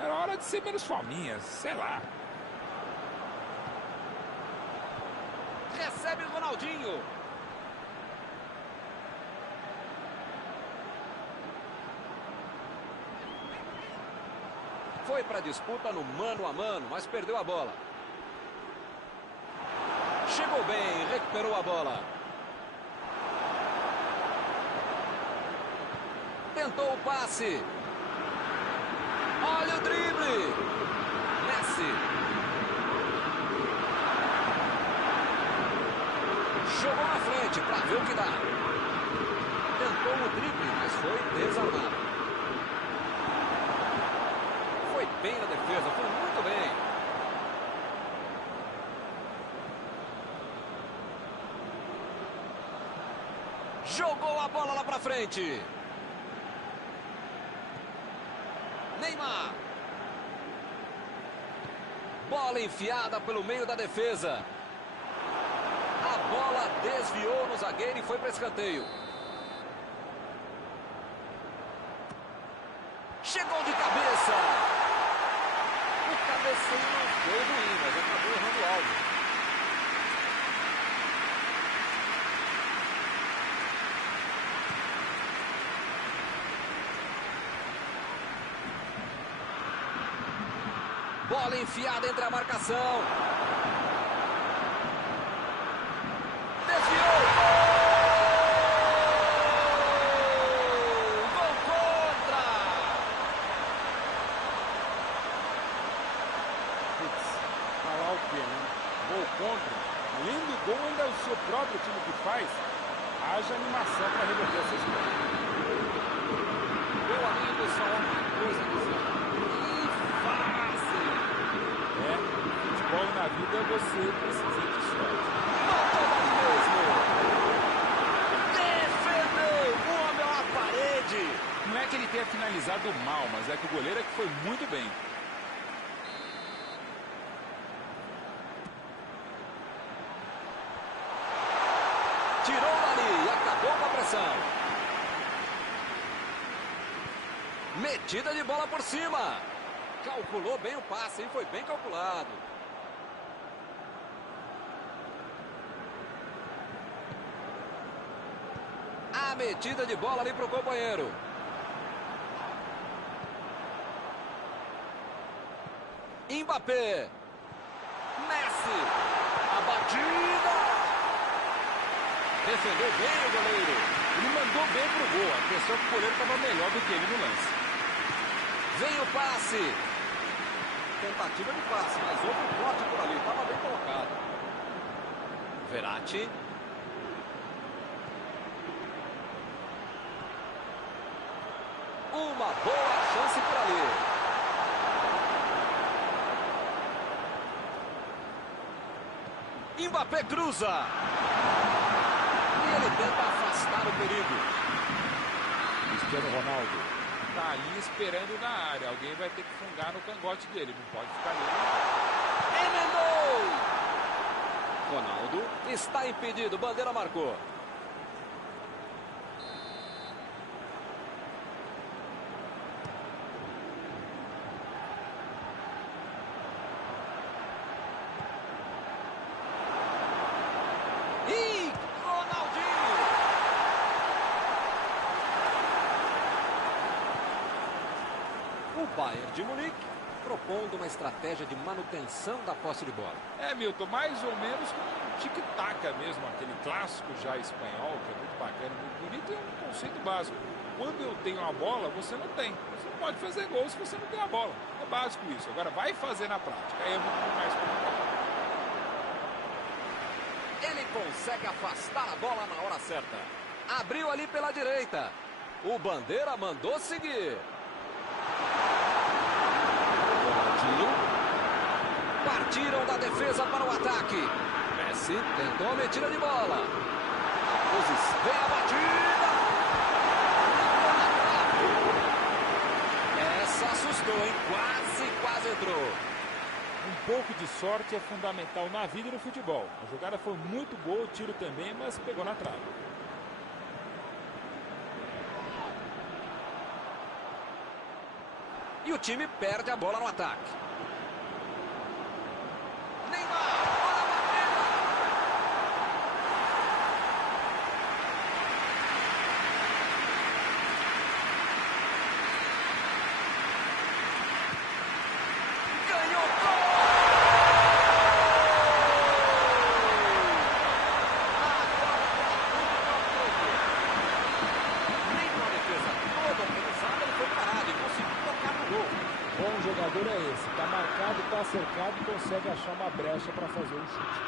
Era hora de ser menos fominha, sei lá. Recebe o Ronaldinho. Foi para a disputa no mano a mano, mas perdeu a bola. Chegou bem, recuperou a bola. Tentou o passe. Olha o drible. Messi. Jogou na frente para ver o que dá. Tentou o drible, mas foi desarmado. Foi bem na defesa, foi muito bem. Jogou a bola lá pra frente. Neymar. Bola enfiada pelo meio da defesa. A bola desviou no zagueiro e foi para escanteio. Chegou de cabeça. O cabeceio não foi ruim, mas acabou errando o alvo. Bola enfiada entre a marcação. Desviou. Gol contra. Falar o quê, né? Gol contra. Além do gol, ainda é o seu próprio time que faz. Haja animação para reverter essa história. Meu amigo, só uma coisa a dizer. Futebol na vida você precisa de sorte. Matou dali mesmo. Defendeu. O homem é uma parede. Não é que ele tenha finalizado mal, mas é que o goleiro é que foi muito bem. Tirou dali e acabou com a pressão. Metida de bola por cima. Calculou bem o passe, hein? Foi bem calculado. A metida de bola ali para o companheiro. Mbappé. Messi. A batida. Defendeu bem o goleiro. Ele mandou bem pro gol. A questão é que o goleiro estava melhor do que ele no lance. Vem o passe. Tentativa de passe, mas outro corte por ali. Estava bem colocado. Verratti. Uma boa chance por ali. Mbappé cruza. E ele tenta afastar o perigo. Cristiano Ronaldo. Tá ali esperando na área. Alguém vai ter que fungar no cangote dele. Não pode ficar ali. Emendou. Ronaldo está impedido. Bandeira marcou. E Ronaldinho. O Bayern de Munique propondo uma estratégia de manutenção da posse de bola. É, Milton, mais ou menos com um tic-tac placa mesmo, aquele clássico já espanhol, que é muito bacana, muito bonito, e é um conceito básico. Quando eu tenho a bola, você não tem. Você não pode fazer gol se você não tem a bola. É básico isso. Agora vai fazer na prática. Aí é muito mais complicado. Ele consegue afastar a bola na hora certa. Abriu ali pela direita. O Bandeira mandou seguir. Ronaldinho. Partiram da defesa para o ataque. Messi tentou a metida de bola. Vem a batida. Essa assustou, hein? Quase entrou. Um pouco de sorte é fundamental na vida e no futebol. A jogada foi muito boa, o tiro também, mas pegou na trave. E o time perde a bola no ataque. Neymar! Bom jogador é esse, está marcado, está cercado e consegue achar uma brecha para fazer um chute.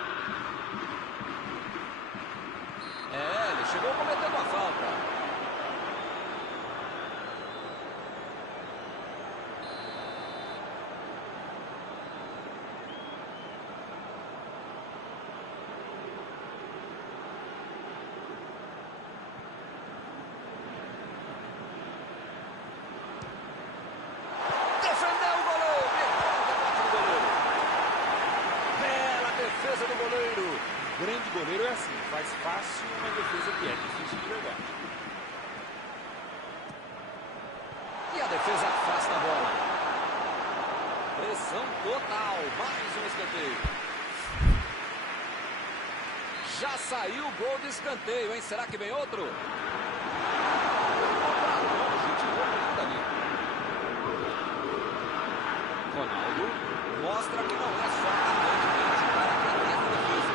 Ele chegou cometendo a falta. Grande goleiro é assim, faz fácil uma defesa que é difícil de jogar. E a defesa afasta a bola. Pressão total, mais um escanteio. Já saiu o gol de escanteio, hein? Será que vem outro? Ronaldo mostra que não é só atacante, tem que chutar atrás da defesa.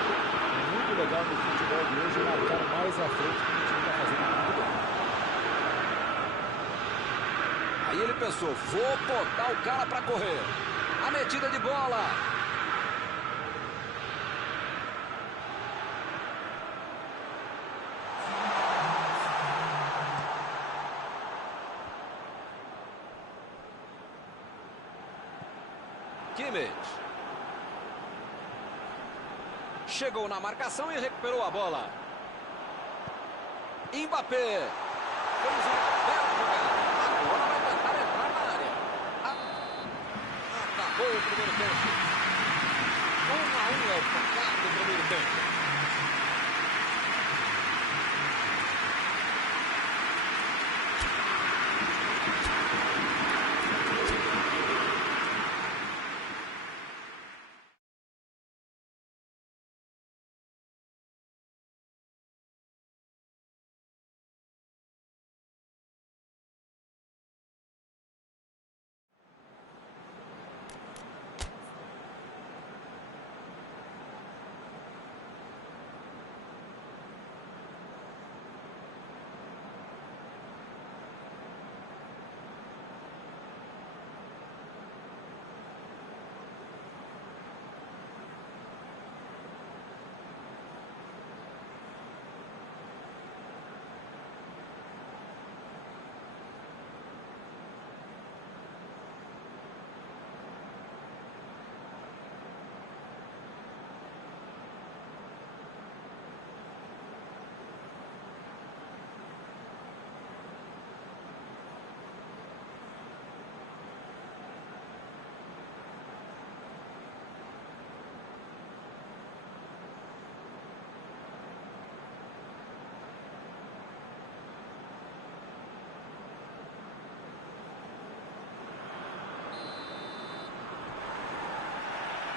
Muito legal no futebol de hoje marcar mais à frente que o time está fazendo muito bem. Aí ele pensou, vou botar o cara para correr. A metida de bola. Kimmich. Chegou na marcação e recuperou a bola. Mbappé. Fez uma bela jogada. Agora vai tentar entrar na área. Acabou o primeiro tempo. 1-1 é o placar do primeiro tempo.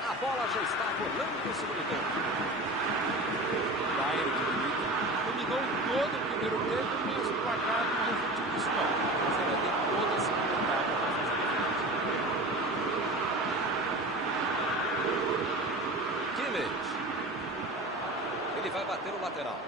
A bola já está rolando no segundo tempo. O Bayern de Munique dominou todo o primeiro tempo, mesmo o placar não refletiu isso não. Mas ainda tem toda a segunda etapa para fazer Kimmich. Ele vai bater no lateral.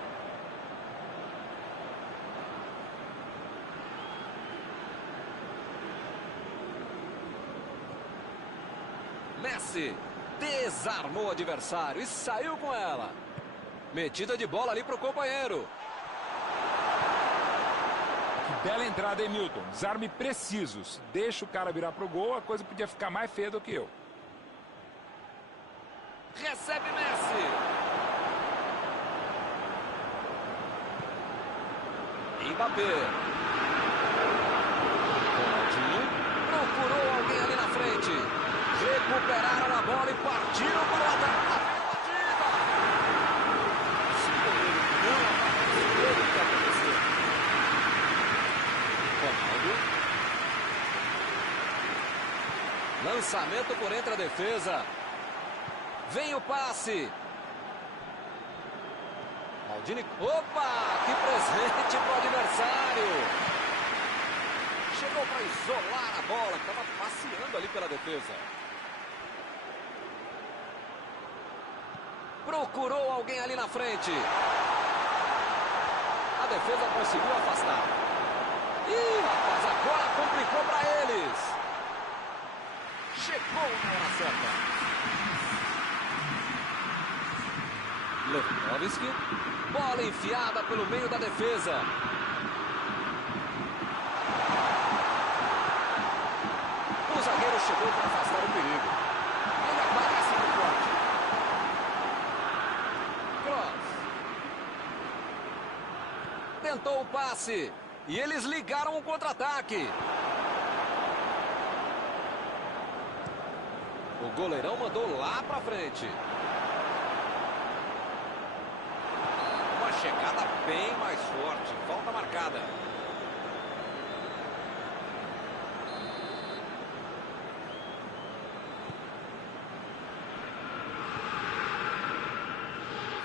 Messi desarmou o adversário e saiu com ela. Metida de bola ali para o companheiro. Que bela entrada, hein, Milton? Desarme preciso. Se deixa o cara virar pro gol, a coisa podia ficar mais feia do que eu. Recebe Messi. Mbappé. Ronaldinho procurou alguém ali na frente. Recuperaram a bola e partiram para o ataque. Ronaldo. Lançamento por entre a defesa. Vem o passe. Maldini. Opa! Que presente para o adversário. Chegou para isolar a bola, que estava passeando ali pela defesa. Procurou alguém ali na frente. A defesa conseguiu afastar. Ih, rapaz, agora complicou para eles. Chegou na hora certa. Lewandowski. Bola enfiada pelo meio da defesa. O zagueiro chegou para afastar o perigo. Ele aparece no corte. Cross. Tentou o passe. E eles ligaram o contra-ataque. O goleirão mandou lá para frente. Uma chegada bem mais forte. Falta marcada.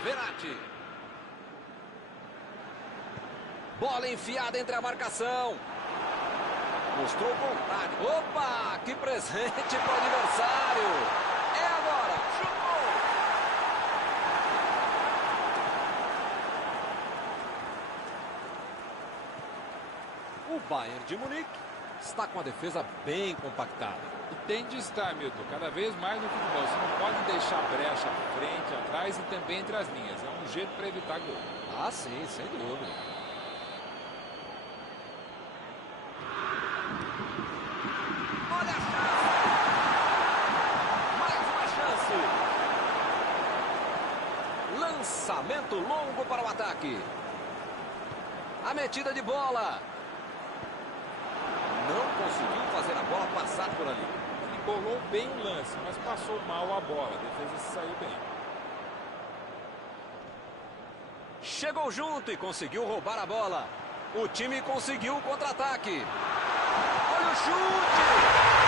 Verratti. Bola enfiada entre a marcação. Mostrou vontade. Opa, que presente para o adversário. É agora. Chutou. O Bayern de Munique está com a defesa bem compactada. E tem de estar, Milton, cada vez mais no futebol. Você não pode deixar brecha à frente, atrás e também entre as linhas. É um jeito para evitar gol. Ah, sim, sem dúvida. Olha a chance! Mais uma chance! Lançamento longo para o ataque. A metida de bola. Não conseguiu fazer a bola passar por ali. Ele bolou bem o lance, mas passou mal a bola. A defesa saiu bem. Chegou junto e conseguiu roubar a bola. O time conseguiu o contra-ataque. Olha o chute!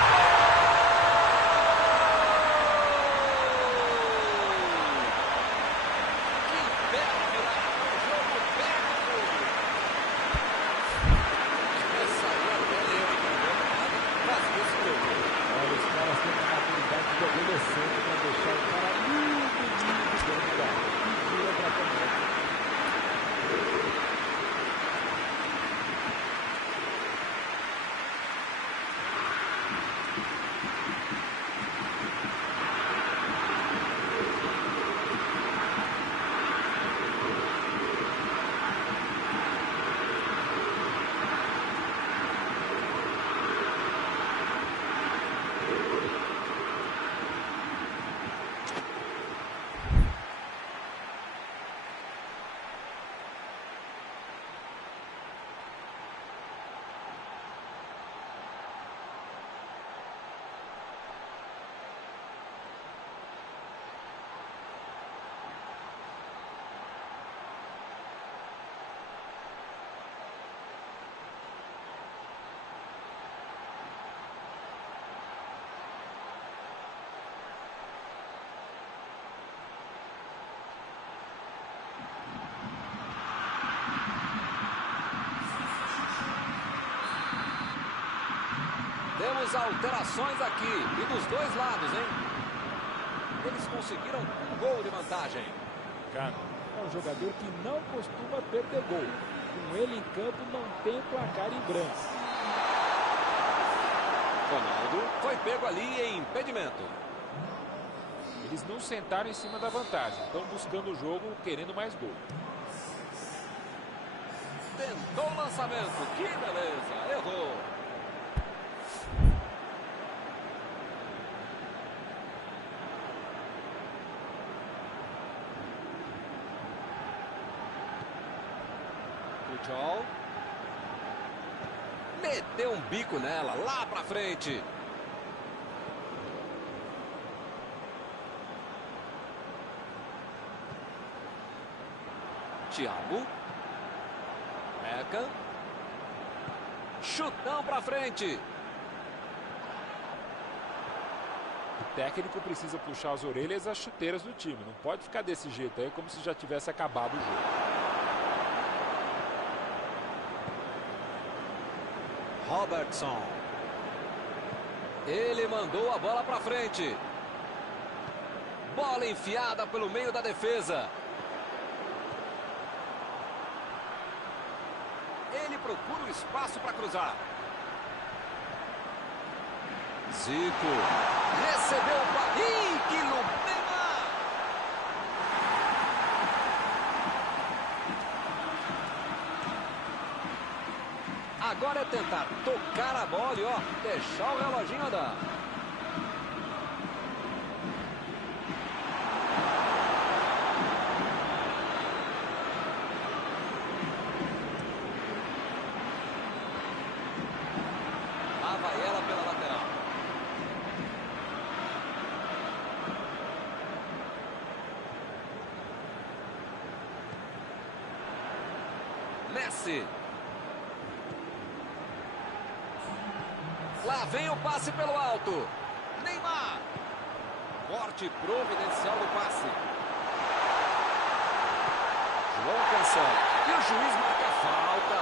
Temos alterações aqui. E dos dois lados, hein? Eles conseguiram um gol de vantagem. Cano é um jogador que não costuma perder gol. Com ele em campo não tem placar em branco. Ronaldo foi pego ali em impedimento. Eles não sentaram em cima da vantagem. Estão buscando o jogo, querendo mais gol. Tentou o lançamento. Que beleza. Errou. Pujol. Meteu um bico nela. Lá pra frente. Thiago. Beckham. Chutão pra frente. O técnico precisa puxar as orelhas às chuteiras do time. Não pode ficar desse jeito aí, como se já tivesse acabado o jogo. Robertson. Ele mandou a bola pra frente. Bola enfiada pelo meio da defesa. Ele procura o espaço para cruzar. Zico. Recebeu o passe. Que lumena! Agora é tentar tocar a bola e, ó, deixar o reloginho andar. Lá vai ela pela lateral. Messi. Lá vem o passe pelo alto. Neymar. Corte providencial do passe. João cancela. E o juiz marca a falta.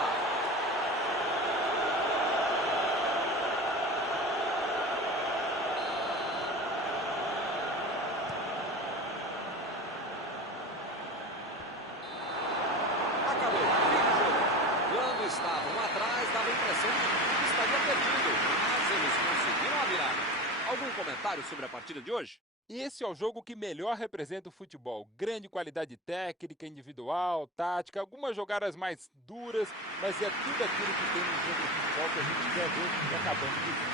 Acabou. Fim do jogo. Quando estavam atrás, dava a impressão de que tudo estaria perdido. Mas eles conseguiram a virada. Algum comentário sobre a partida de hoje? E esse é o jogo que melhor representa o futebol. Grande qualidade técnica, individual, tática, algumas jogadas mais duras, mas é tudo aquilo que tem no jogo de futebol que a gente quer ver e acabamos de ver.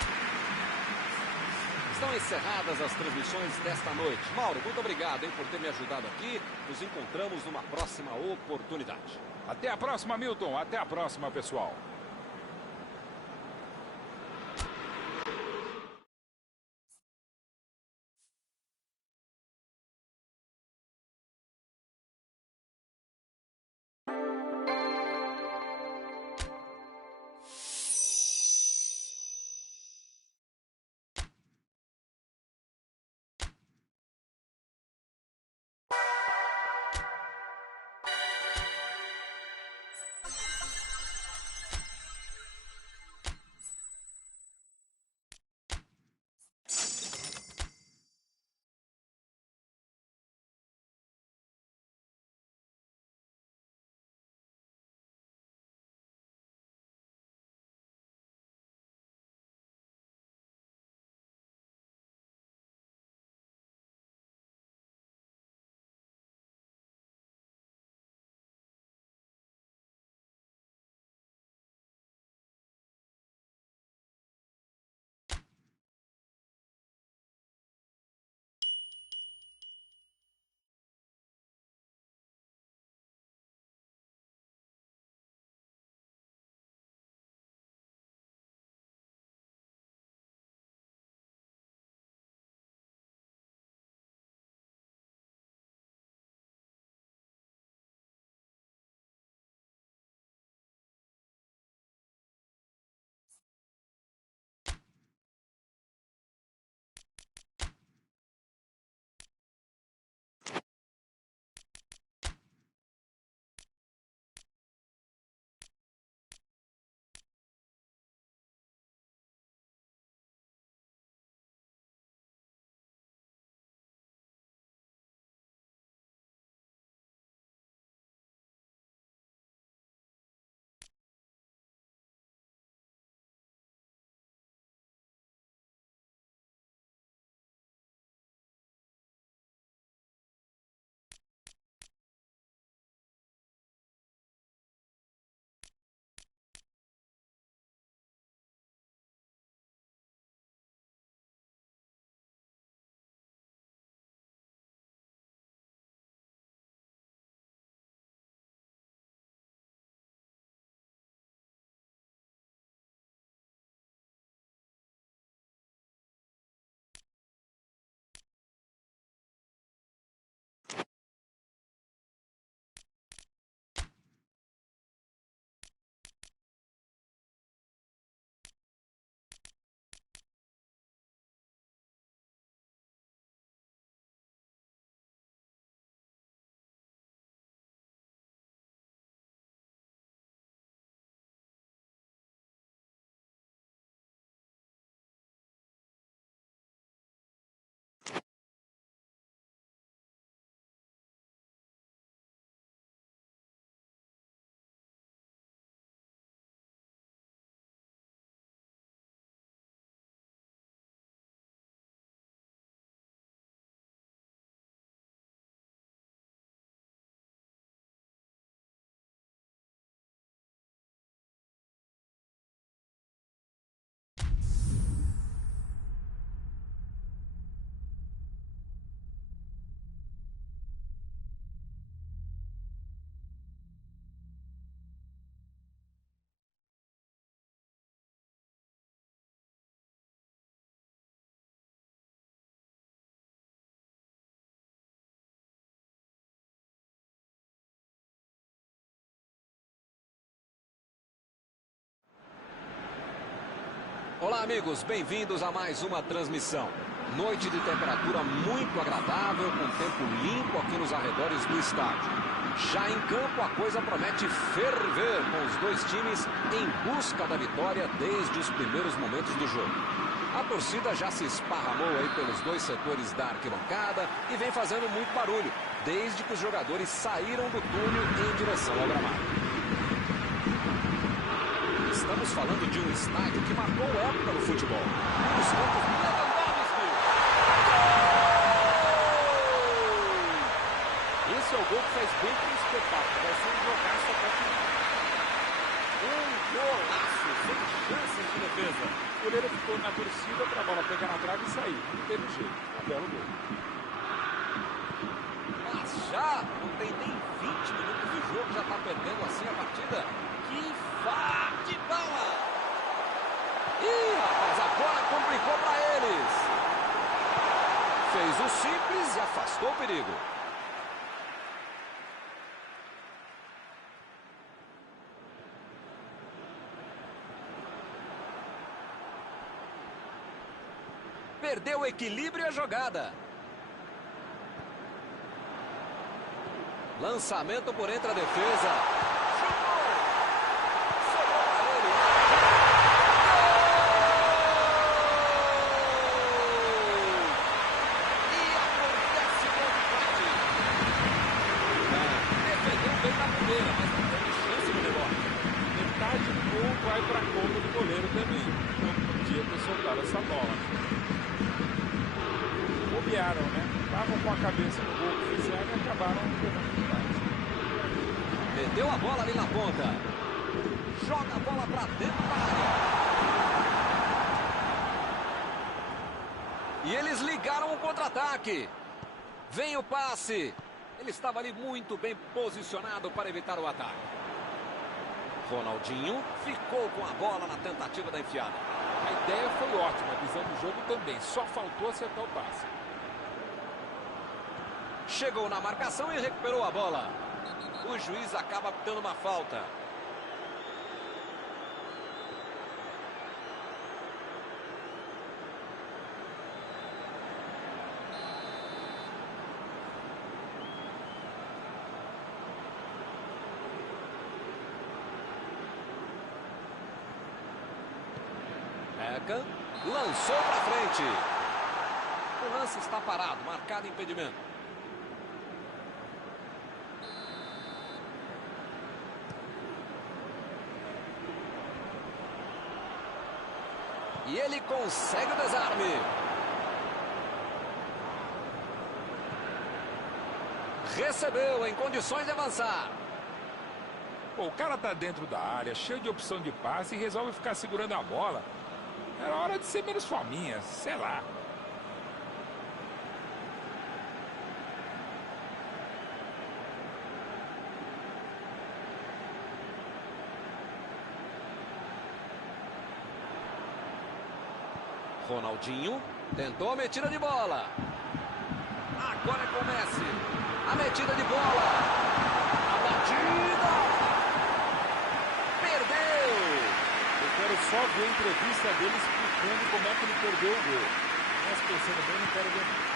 Estão encerradas as transmissões desta noite. Mauro, muito obrigado, hein, por ter me ajudado aqui. Nos encontramos numa próxima oportunidade. Até a próxima, Milton. Até a próxima, pessoal. Olá, amigos, bem-vindos a mais uma transmissão. Noite de temperatura muito agradável, com tempo limpo aqui nos arredores do estádio. Já em campo, a coisa promete ferver, com os dois times em busca da vitória desde os primeiros momentos do jogo. A torcida já se esparramou aí pelos dois setores da arquibancada e vem fazendo muito barulho, desde que os jogadores saíram do túnel em direção ao gramado. Estamos falando de um estádio que marcou época no futebol. Os campos Lewandowski. Gol! Esse é o gol que faz bem para o espetáculo. Vai ser um jogaço até o final. Um golaço, sem chances de defesa. O goleiro ficou na torcida para a bola pegar na trave e sair. Não teve jeito. Um belo gol. Mas já não tem nem 20 minutos de jogo, já está perdendo assim a partida. Que vá de bala! Ih, rapaz, agora complicou para eles. Fez o simples e afastou o perigo. Perdeu o equilíbrio e a jogada. Lançamento por entre a defesa. Chutou! Sobrou para ele. Gol! E acontece o empate. Defendeu bem na primeira, mas não teve chance no rebote. Metade do gol vai para a conta do goleiro também. Não podia ter soltado essa bola. Bobearam, né? Estavam com a cabeça no gol que fizeram e acabaram levando o empate. Meteu a bola ali na ponta. Joga a bola para dentro da área. E eles ligaram o contra-ataque. Vem o passe. Ele estava ali muito bem posicionado para evitar o ataque. Ronaldinho ficou com a bola na tentativa da enfiada. A ideia foi ótima, a visão do jogo também. Só faltou acertar o passe. Chegou na marcação e recuperou a bola. O juiz acaba dando uma falta. Beckham lançou para frente. O lance está parado, marcado impedimento. E ele consegue o desarme. Recebeu em condições de avançar. Pô, o cara tá dentro da área, cheio de opção de passe e resolve ficar segurando a bola. Era hora de ser menos fominha, sei lá. Ronaldinho tentou a metida de bola. Agora é com o Messi. A metida de bola. A batida. Perdeu. Eu quero só ver a entrevista dele explicando como é que ele perdeu o gol. Mas pensando bem, não quero ver muito.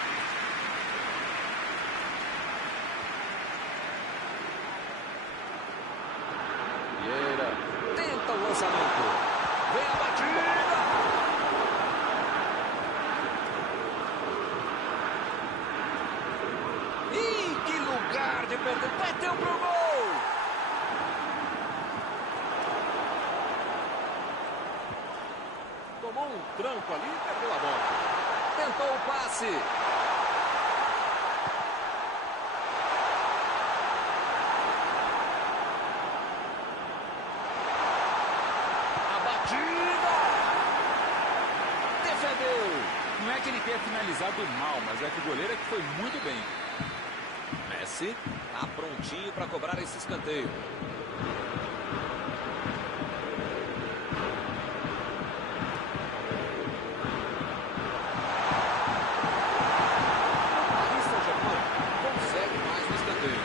Vieira tenta o lançamento. Vem a batida. De perder, bateu pro gol! Tomou um tranco ali e perdeu a bola. Tentou o passe. A batida! Defendeu! Não é que ele tenha finalizado mal, mas é que o goleiro é que foi muito bem. Messi está prontinho para cobrar esse escanteio. Paris Saint-Germain consegue mais no escanteio.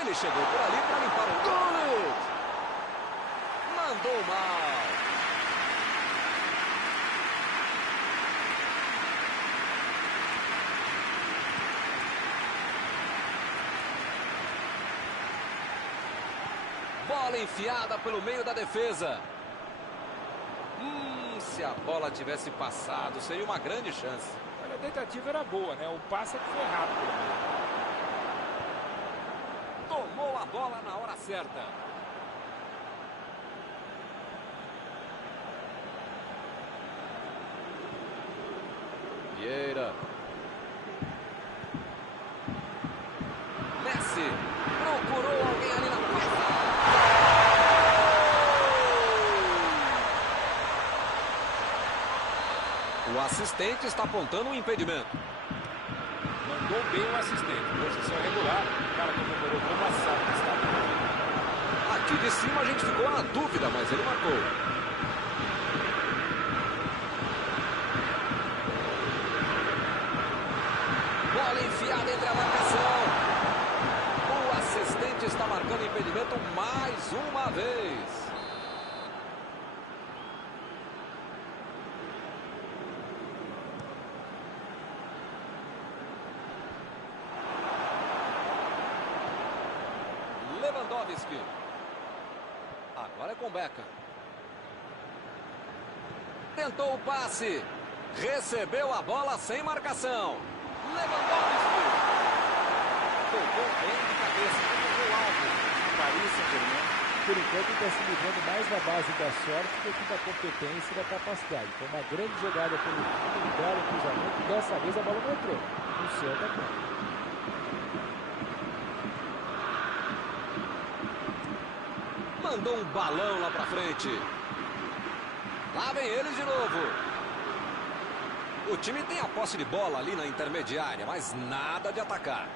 Ele chegou por ali para limpar o gol. mandou mal. Bola enfiada pelo meio da defesa. Se a bola tivesse passado, seria uma grande chance. Olha, a tentativa era boa, né? O passe foi rápido pelo meio. Tomou a bola na hora certa. Vieira. Messi procurou alguém ali na costa. O assistente está apontando um impedimento. Mandou bem o assistente. Posição regular. O cara comemorou como assado. Aqui de cima a gente ficou na dúvida, mas ele marcou. Bola enfiada entre a marcação. O assistente está marcando impedimento mais uma vez. Lewandowski. Agora é com Beckham. Tentou o passe. Recebeu a bola sem marcação. Lewandowski. Tocou bem de cabeça. Tocou alto. Paris Saint-Germain, por enquanto, está se livrando mais da base da sorte do que da competência e da capacidade. Foi uma grande jogada pelo lugar do cruzamento. Dessa vez a bola não entrou. No seu atacante. Mandou um balão lá pra frente. Lá vem eles de novo. O time tem a posse de bola ali na intermediária, mas nada de atacar.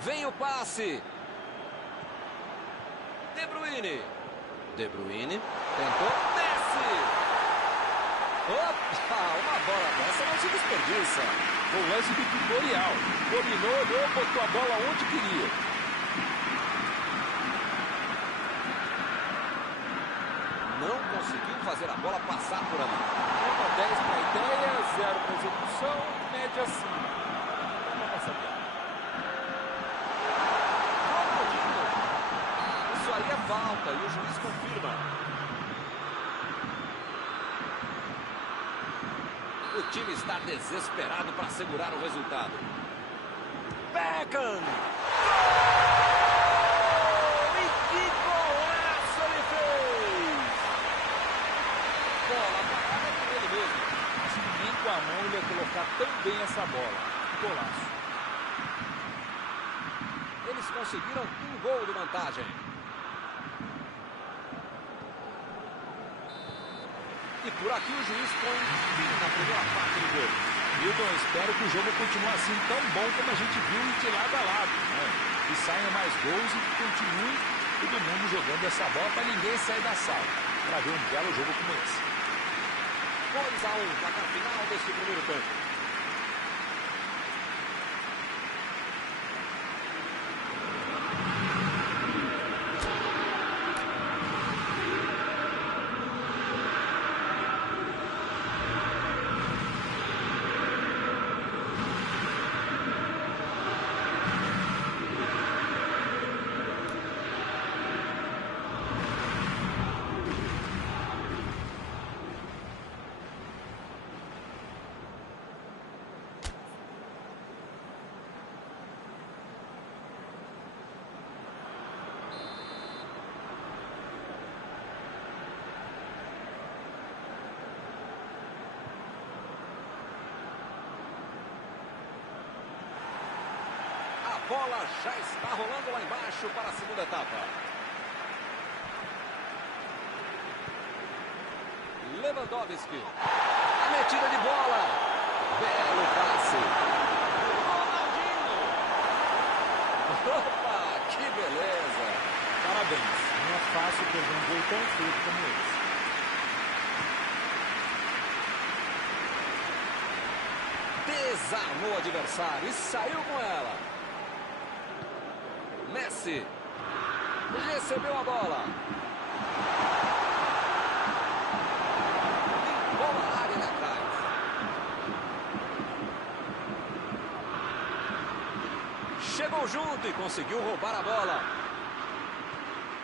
Vem o passe. De Bruyne. De Bruyne. Tentou. Messi. Opa, uma bola dessa não se desperdiça. O lance do tutorial. Dominou, olhou, botou a bola onde queria. Não conseguiu fazer a bola passar por ali. 10 para a ideia, 0 para a execução, média 5. Vamos passar aqui. Isso aí é falta e o juiz confirma. O time está desesperado para segurar o resultado. Beckham! Com a mão ele ia colocar tão bem essa bola. Golaço. Eles conseguiram um gol de vantagem. E por aqui o juiz põe fim na primeira parte do jogo. Milton, espero que o jogo continue assim tão bom como a gente viu de lado a lado, né? Que saiam mais gols e que continue todo mundo jogando essa bola para ninguém sair da sala. Para ver um belo jogo como esse. 2-1, placar final desse primeiro tempo. A bola já está rolando lá embaixo para a segunda etapa. Lewandowski. A metida de bola. Belo passe. Ronaldinho. Opa, que beleza. Parabéns. Não é fácil perder um gol tão feito como esse. Desarmou o adversário e saiu com ela. Messi recebeu a bola. boa área ali atrás. Chegou junto e conseguiu roubar a bola.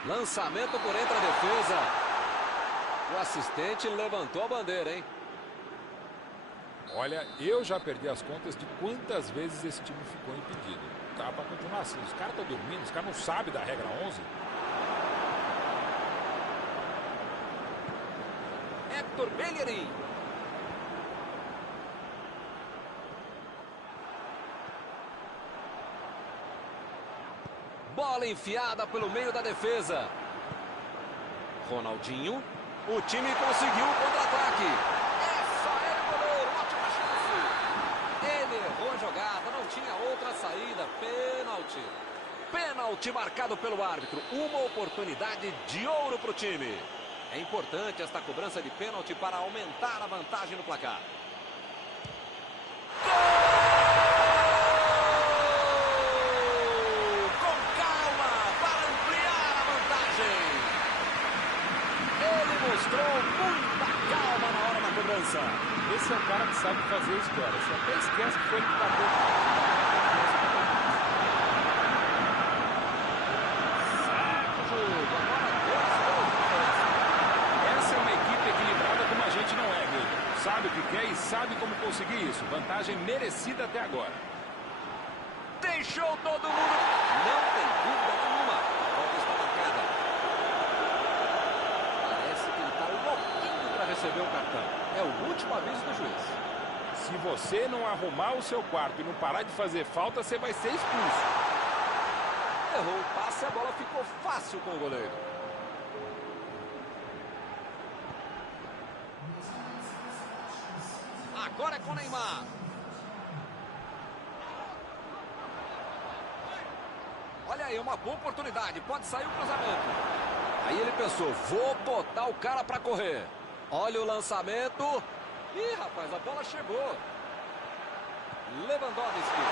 Lançamento por entre a defesa. O assistente levantou a bandeira, hein? Olha, eu já perdi as contas de quantas vezes esse time ficou impedido. Tá para continuar assim. Os caras estão dormindo, os caras não sabem da regra 11. Héctor Bellerin. Bola enfiada pelo meio da defesa. Ronaldinho. O time conseguiu o contra-ataque. Essa é o goleiro, ótima chance. Ele errou a jogada, não tinha outra saída. Pênalti. Pênalti marcado pelo árbitro. Uma oportunidade de ouro para o time. É importante esta cobrança de pênalti para aumentar a vantagem no placar. Mostrou muita calma na hora da cobrança. Esse é o cara que sabe fazer história. Você até esquece que foi ele que bateu. Segue o jogo. Agora 2 gols. Essa é uma equipe equilibrada como a gente não é, Guilherme. Sabe o que quer e sabe como conseguir isso. Vantagem merecida até agora. Deixou todo mundo. Não tem dúvida nenhuma. A volta está marcada. Recebeu o cartão. É o último aviso do juiz. Se você não arrumar o seu quarto e não parar de fazer falta, você vai ser expulso. Errou o passe, a bola ficou fácil com o goleiro. Agora é com o Neymar. Olha aí, uma boa oportunidade. Pode sair o cruzamento. Aí ele pensou, vou botar o cara para correr. Olha o lançamento. Ih, rapaz, a bola chegou. Lewandowski.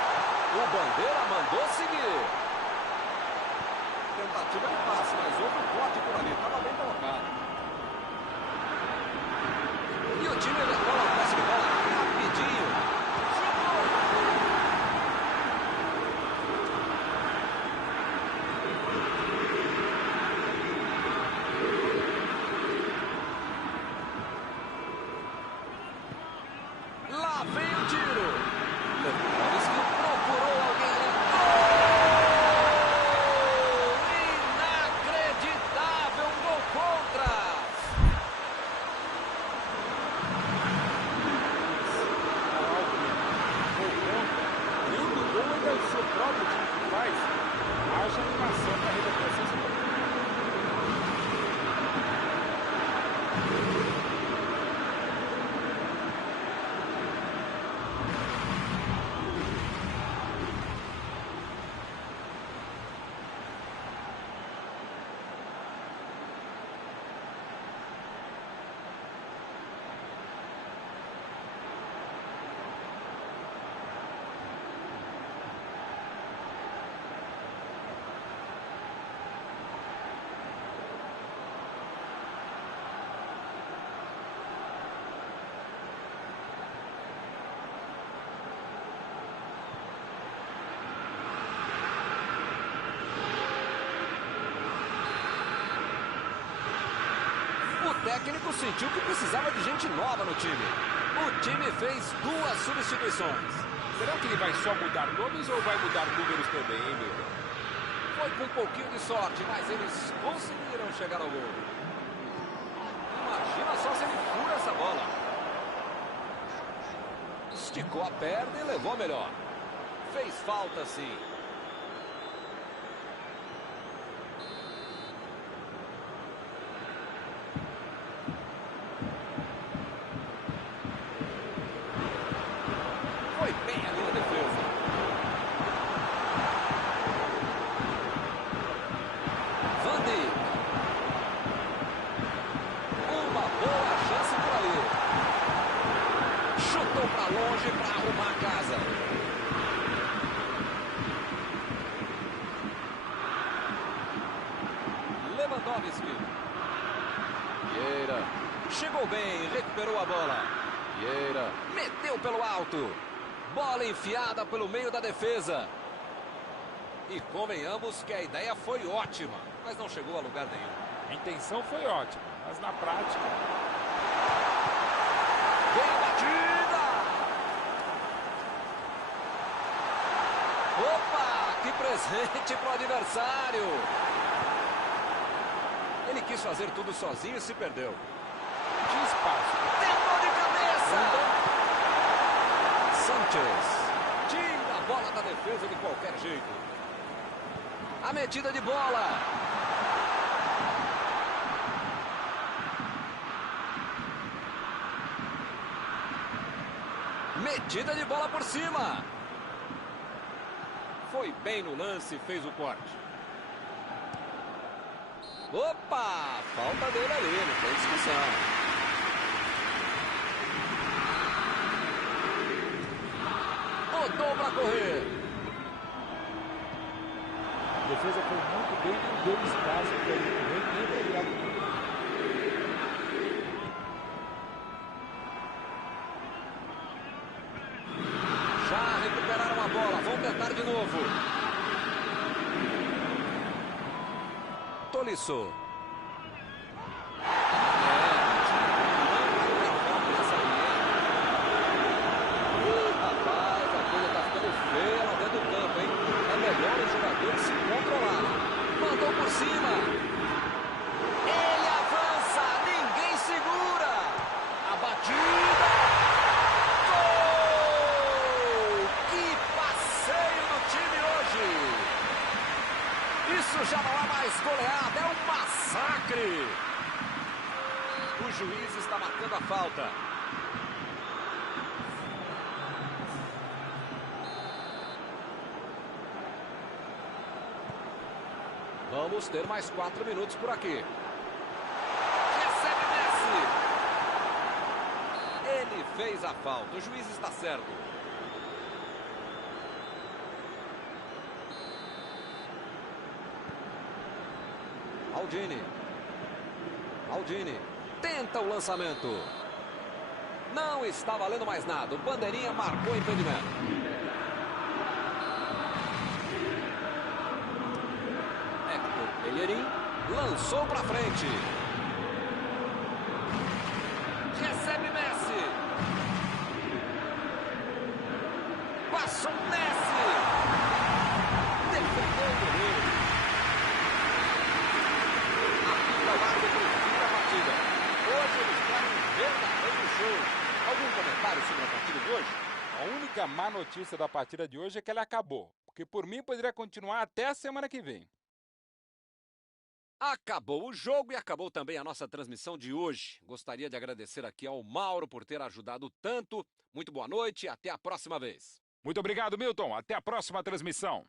O bandeira mandou seguir. Tentativa de passe, mas houve um corte por ali. Estava bem colocado. E o time retorna a posse de bola rapidinho. Lá vem o tiro. Lewandowski procurou alguém ali. Gol! Inacreditável, um gol contra. Além do gol, ainda é o seu próprio time que faz. Haja animação para reverter essa situação. O técnico sentiu que precisava de gente nova no time. O time fez 2 substituições. Será que ele vai só mudar nomes ou vai mudar números também, hein, meu? Foi com um pouquinho de sorte, mas eles conseguiram chegar ao gol. Imagina só se ele fura essa bola. Esticou a perna e levou a melhor. Fez falta, sim. Foi bem ali na defesa. Van Dijk. Uma boa chance por ali. Chutou para longe para arrumar a casa. Chegou bem, recuperou a bola. Vieira meteu pelo alto. Bola enfiada pelo meio da defesa. E convenhamos que a ideia foi ótima, mas não chegou a lugar nenhum. A intenção foi ótima, mas na prática... Vem a batida! Opa, que presente para o adversário! Ele quis fazer tudo sozinho e se perdeu. Tinha espaço. Tentou de cabeça! Sanchez tira a bola da defesa de qualquer jeito. A metida de bola. Metida de bola por cima. Foi bem no lance, fez o corte. Opa! Falta dele ali, não tem discussão. Botou pra correr. A defesa foi muito bem, não deu espaço para ele correr, nem para virar o jogo. Já recuperaram a bola, vão tentar de novo. Tolisso. Rapaz, a coisa tá ficando feia lá dentro do campo, hein? É melhor os jogadores se controlarem. Mandou por cima. Ele avança, ninguém segura. A batida. Gol! Que passeio do time hoje. Isso já não é mais goleada, é um massacre. O juiz está marcando a falta. Vamos ter mais 4 minutos por aqui. Recebe Messi. Ele fez a falta. O juiz está certo. Aldini. Tenta o lançamento. Não está valendo mais nada. O bandeirinha marcou o impedimento. Bellerin lançou para frente. Recebe Messi. Passou Messi. Defendeu o goleiro. Apita o árbitro e vira a partida. Hoje eles querem um verdadeiro show. Algum comentário sobre a partida de hoje? A única má notícia da partida de hoje é que ela acabou. Porque por mim poderia continuar até a semana que vem. Acabou o jogo e acabou também a nossa transmissão de hoje. Gostaria de agradecer aqui ao Mauro por ter ajudado tanto. Muito boa noite e até a próxima vez. Muito obrigado, Milton. Até a próxima transmissão.